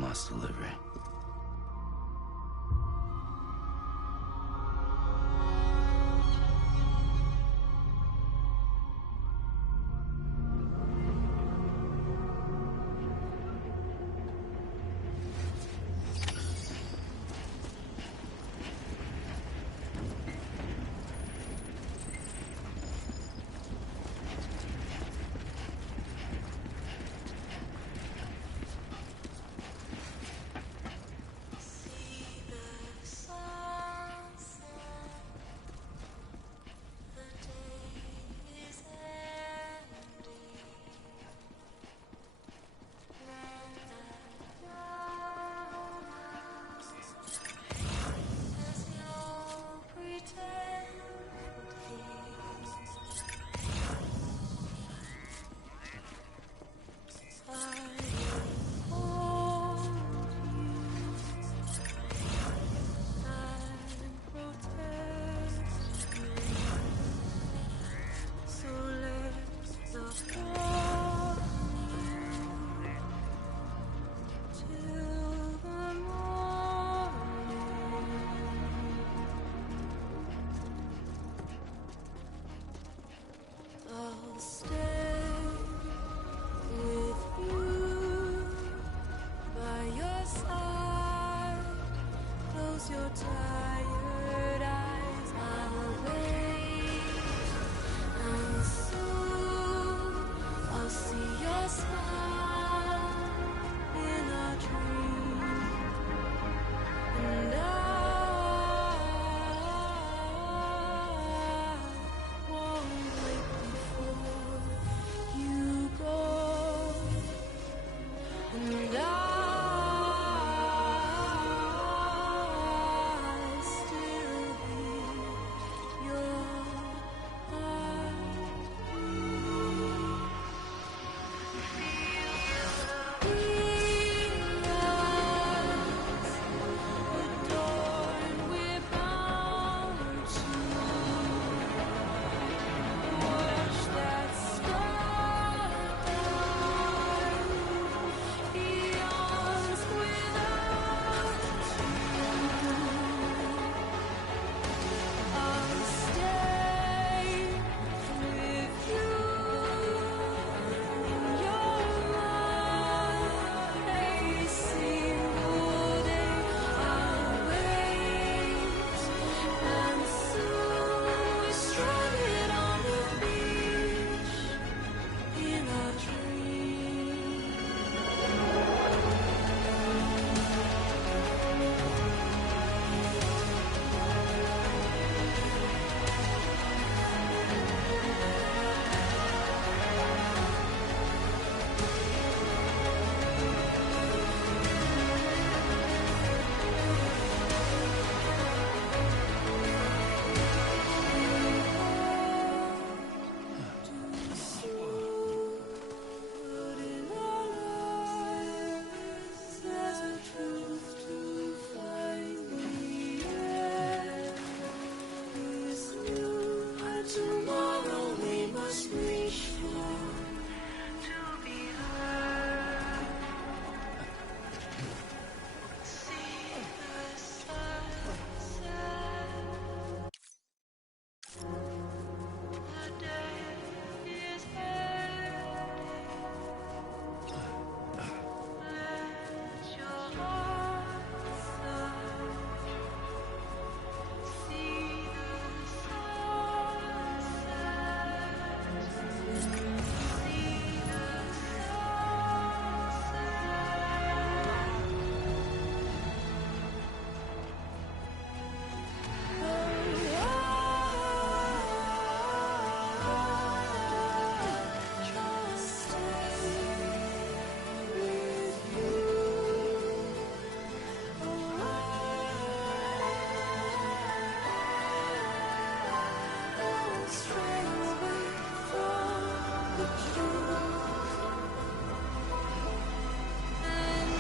tired eyes, I'll wait, and soon I'll see your smile in a dream, and I won't wake before you go, and I'll still be your heart. Adorned, we're bound to watch that star die. Eons without I'll stay with you in your mind. A single day I'll wait, and soon we're stranded on the beach in a dream. But in our lives, there's a truth to find. The end is new, and tomorrow we must reach for to be heard. See the sunset. The day is ending. Let your heart search. See the sunset. See the sunset. Just stay with you. Don't stray away from the truth. And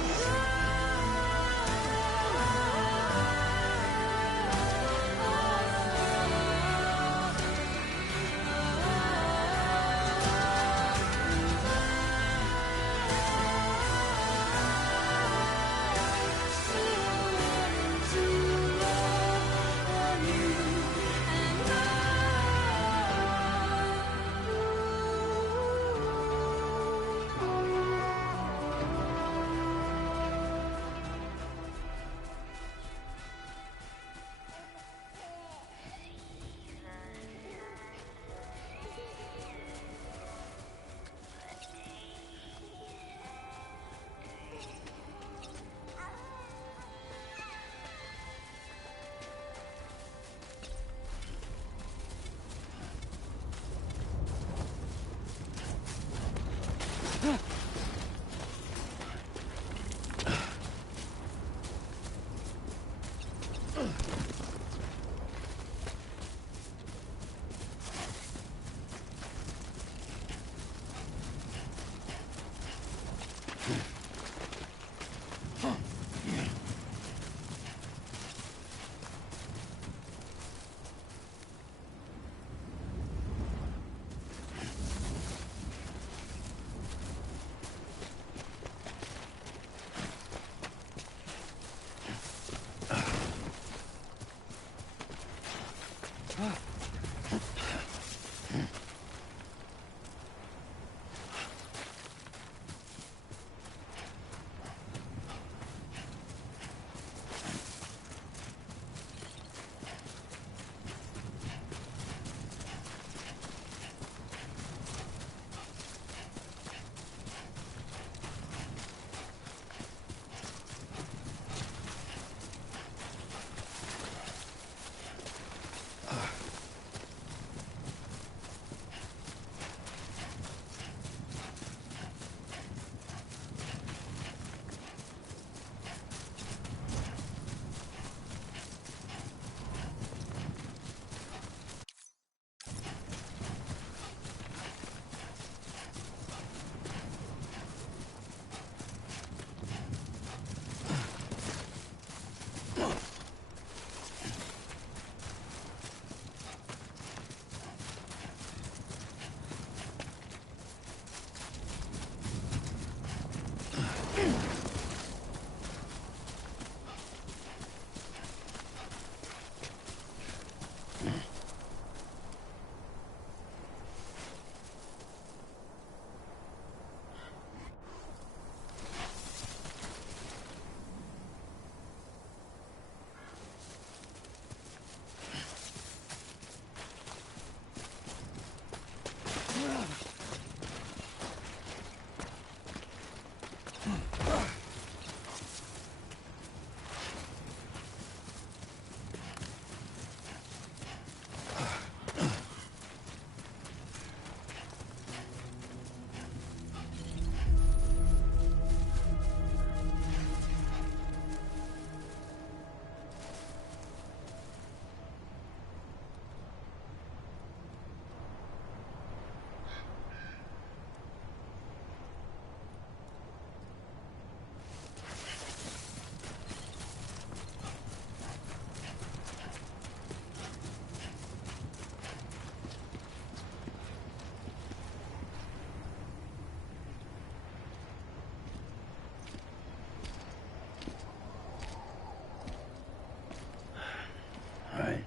right.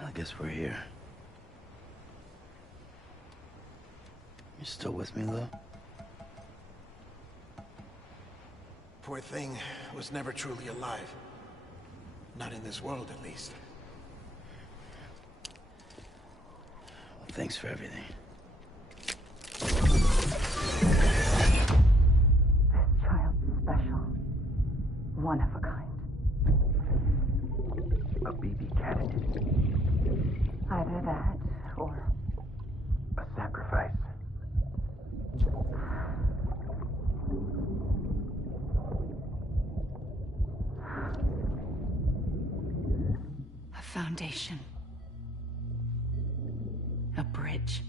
I guess we're here. You still with me, Lou? Poor thing was never truly alive. Not in this world, at least. Well, thanks for everything. Child's special. One of a kind. A BB candidate. Either that, or A sacrifice. A foundation. A bridge.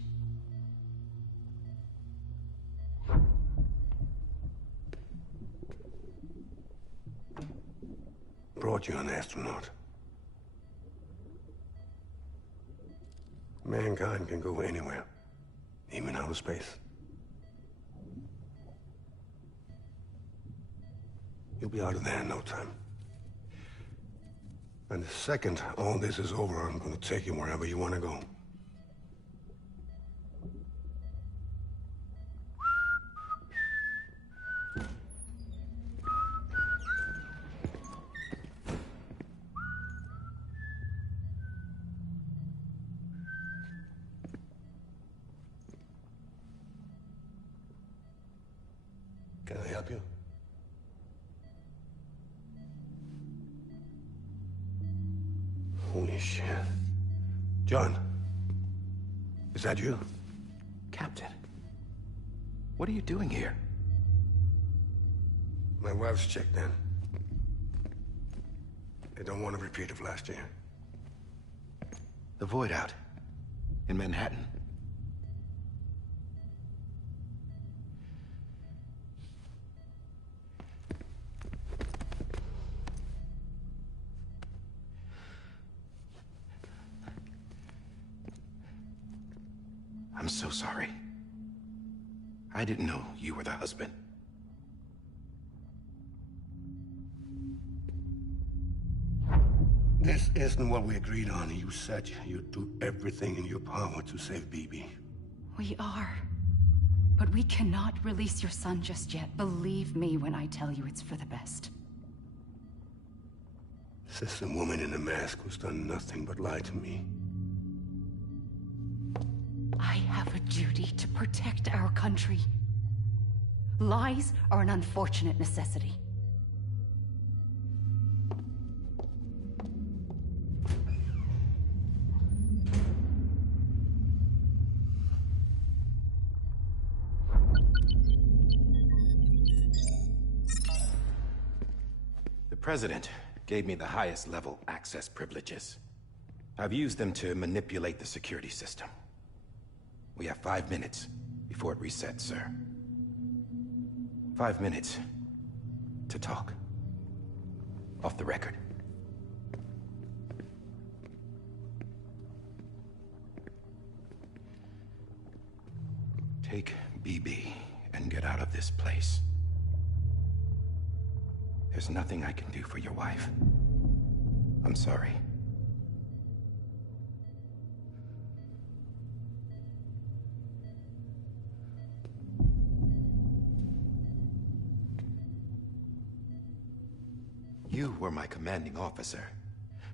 Brought you an astronaut. Mankind can go anywhere, even outer space. You'll be out of there in no time. And the second all this is over, I'm gonna take you wherever you want to go. Can I help you? Holy shit. John, is that you? Captain, what are you doing here? My wife's checked in. They don't want a repeat of last year. The Void Out in Manhattan. I'm so sorry. I didn't know you were the husband. This isn't what we agreed on. You said you'd do everything in your power to save BB. We are. But we cannot release your son just yet. Believe me when I tell you it's for the best. This is a woman in a mask who's done nothing but lie to me. I have a duty to protect our country. Lies are an unfortunate necessity. The President gave me the highest level access privileges. I've used them to manipulate the security system. We have 5 minutes before it resets, sir. 5 minutes to talk. Off the record. Take BB and get out of this place. There's nothing I can do for your wife. I'm sorry. You were my commanding officer,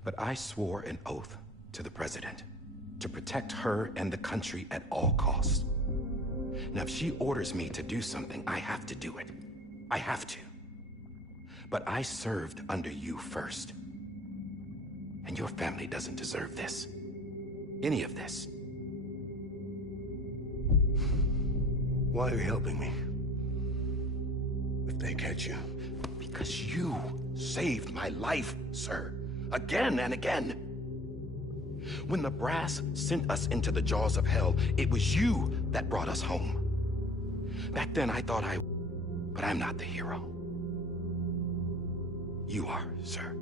but I swore an oath to the President to protect her and the country at all costs. Now, if she orders me to do something, I have to do it. I have to. But I served under you first. And your family doesn't deserve this. Any of this. Why are you helping me? If they catch you. Because you saved my life, sir. Again and again. When the brass sent us into the jaws of hell, it was you that brought us home. Back then I thought but I'm not the hero. You are, sir.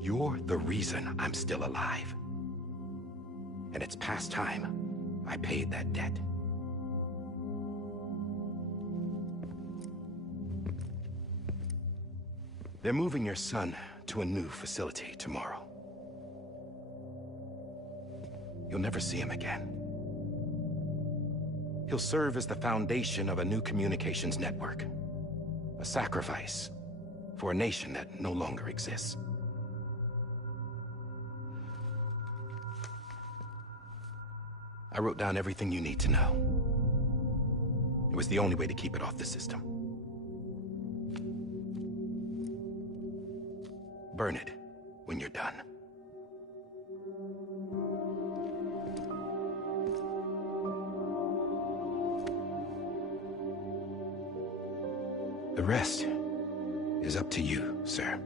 You're the reason I'm still alive. And it's past time I paid that debt. They're moving your son to a new facility tomorrow. You'll never see him again. He'll serve as the foundation of a new communications network. A sacrifice for a nation that no longer exists. I wrote down everything you need to know. It was the only way to keep it off the system. Burn it when you're done. The rest is up to you, sir.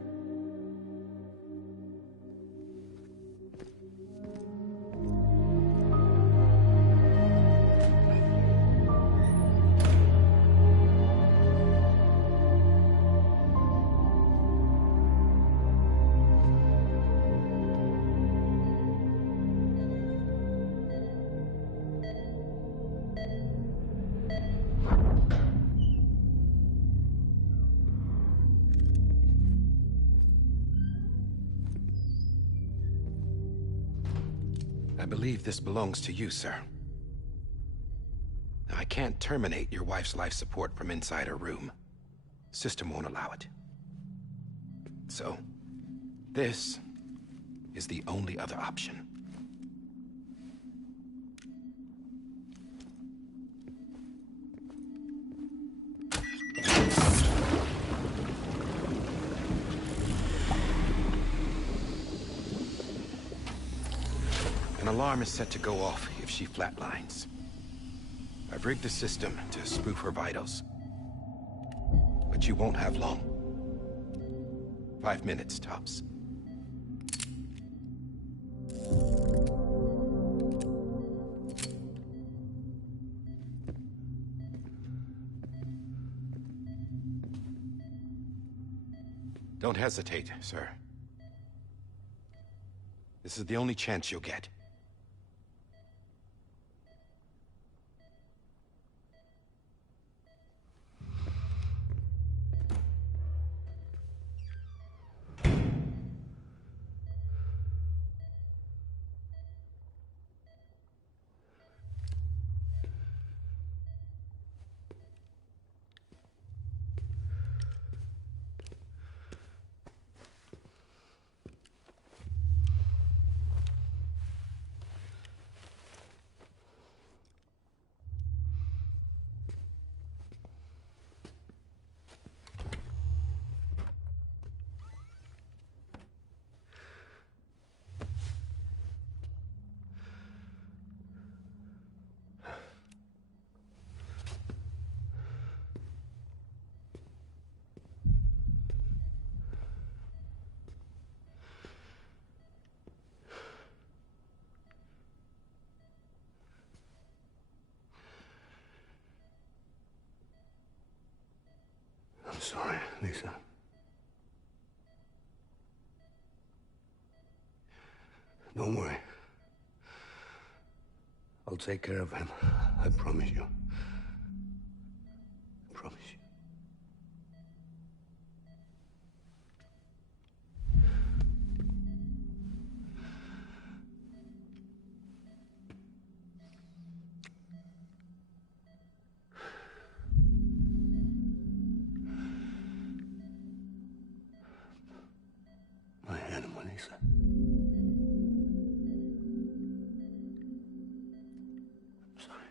I believe this belongs to you, sir. I can't terminate your wife's life support from inside her room. System won't allow it. So, this is the only other option. An alarm is set to go off if she flatlines. I've rigged the system to spoof her vitals. But you won't have long. 5 minutes, tops. Don't hesitate, sir. This is the only chance you'll get. I'm sorry, Lisa. Don't worry. I'll take care of him. I promise you. I promise you. My animal, Lisa. I'm sorry.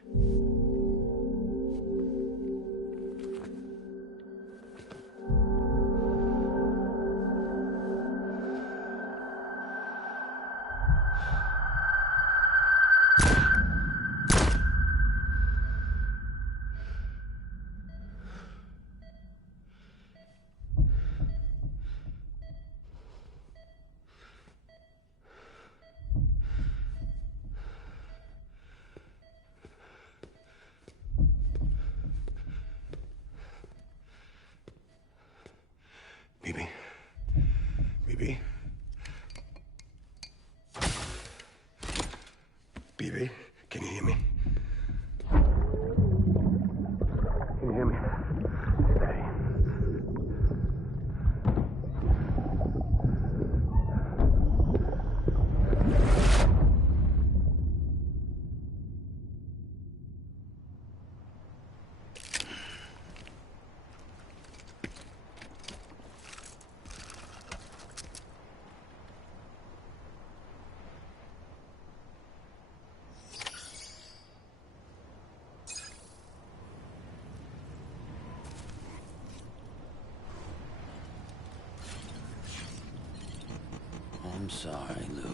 I'm sorry, Luke.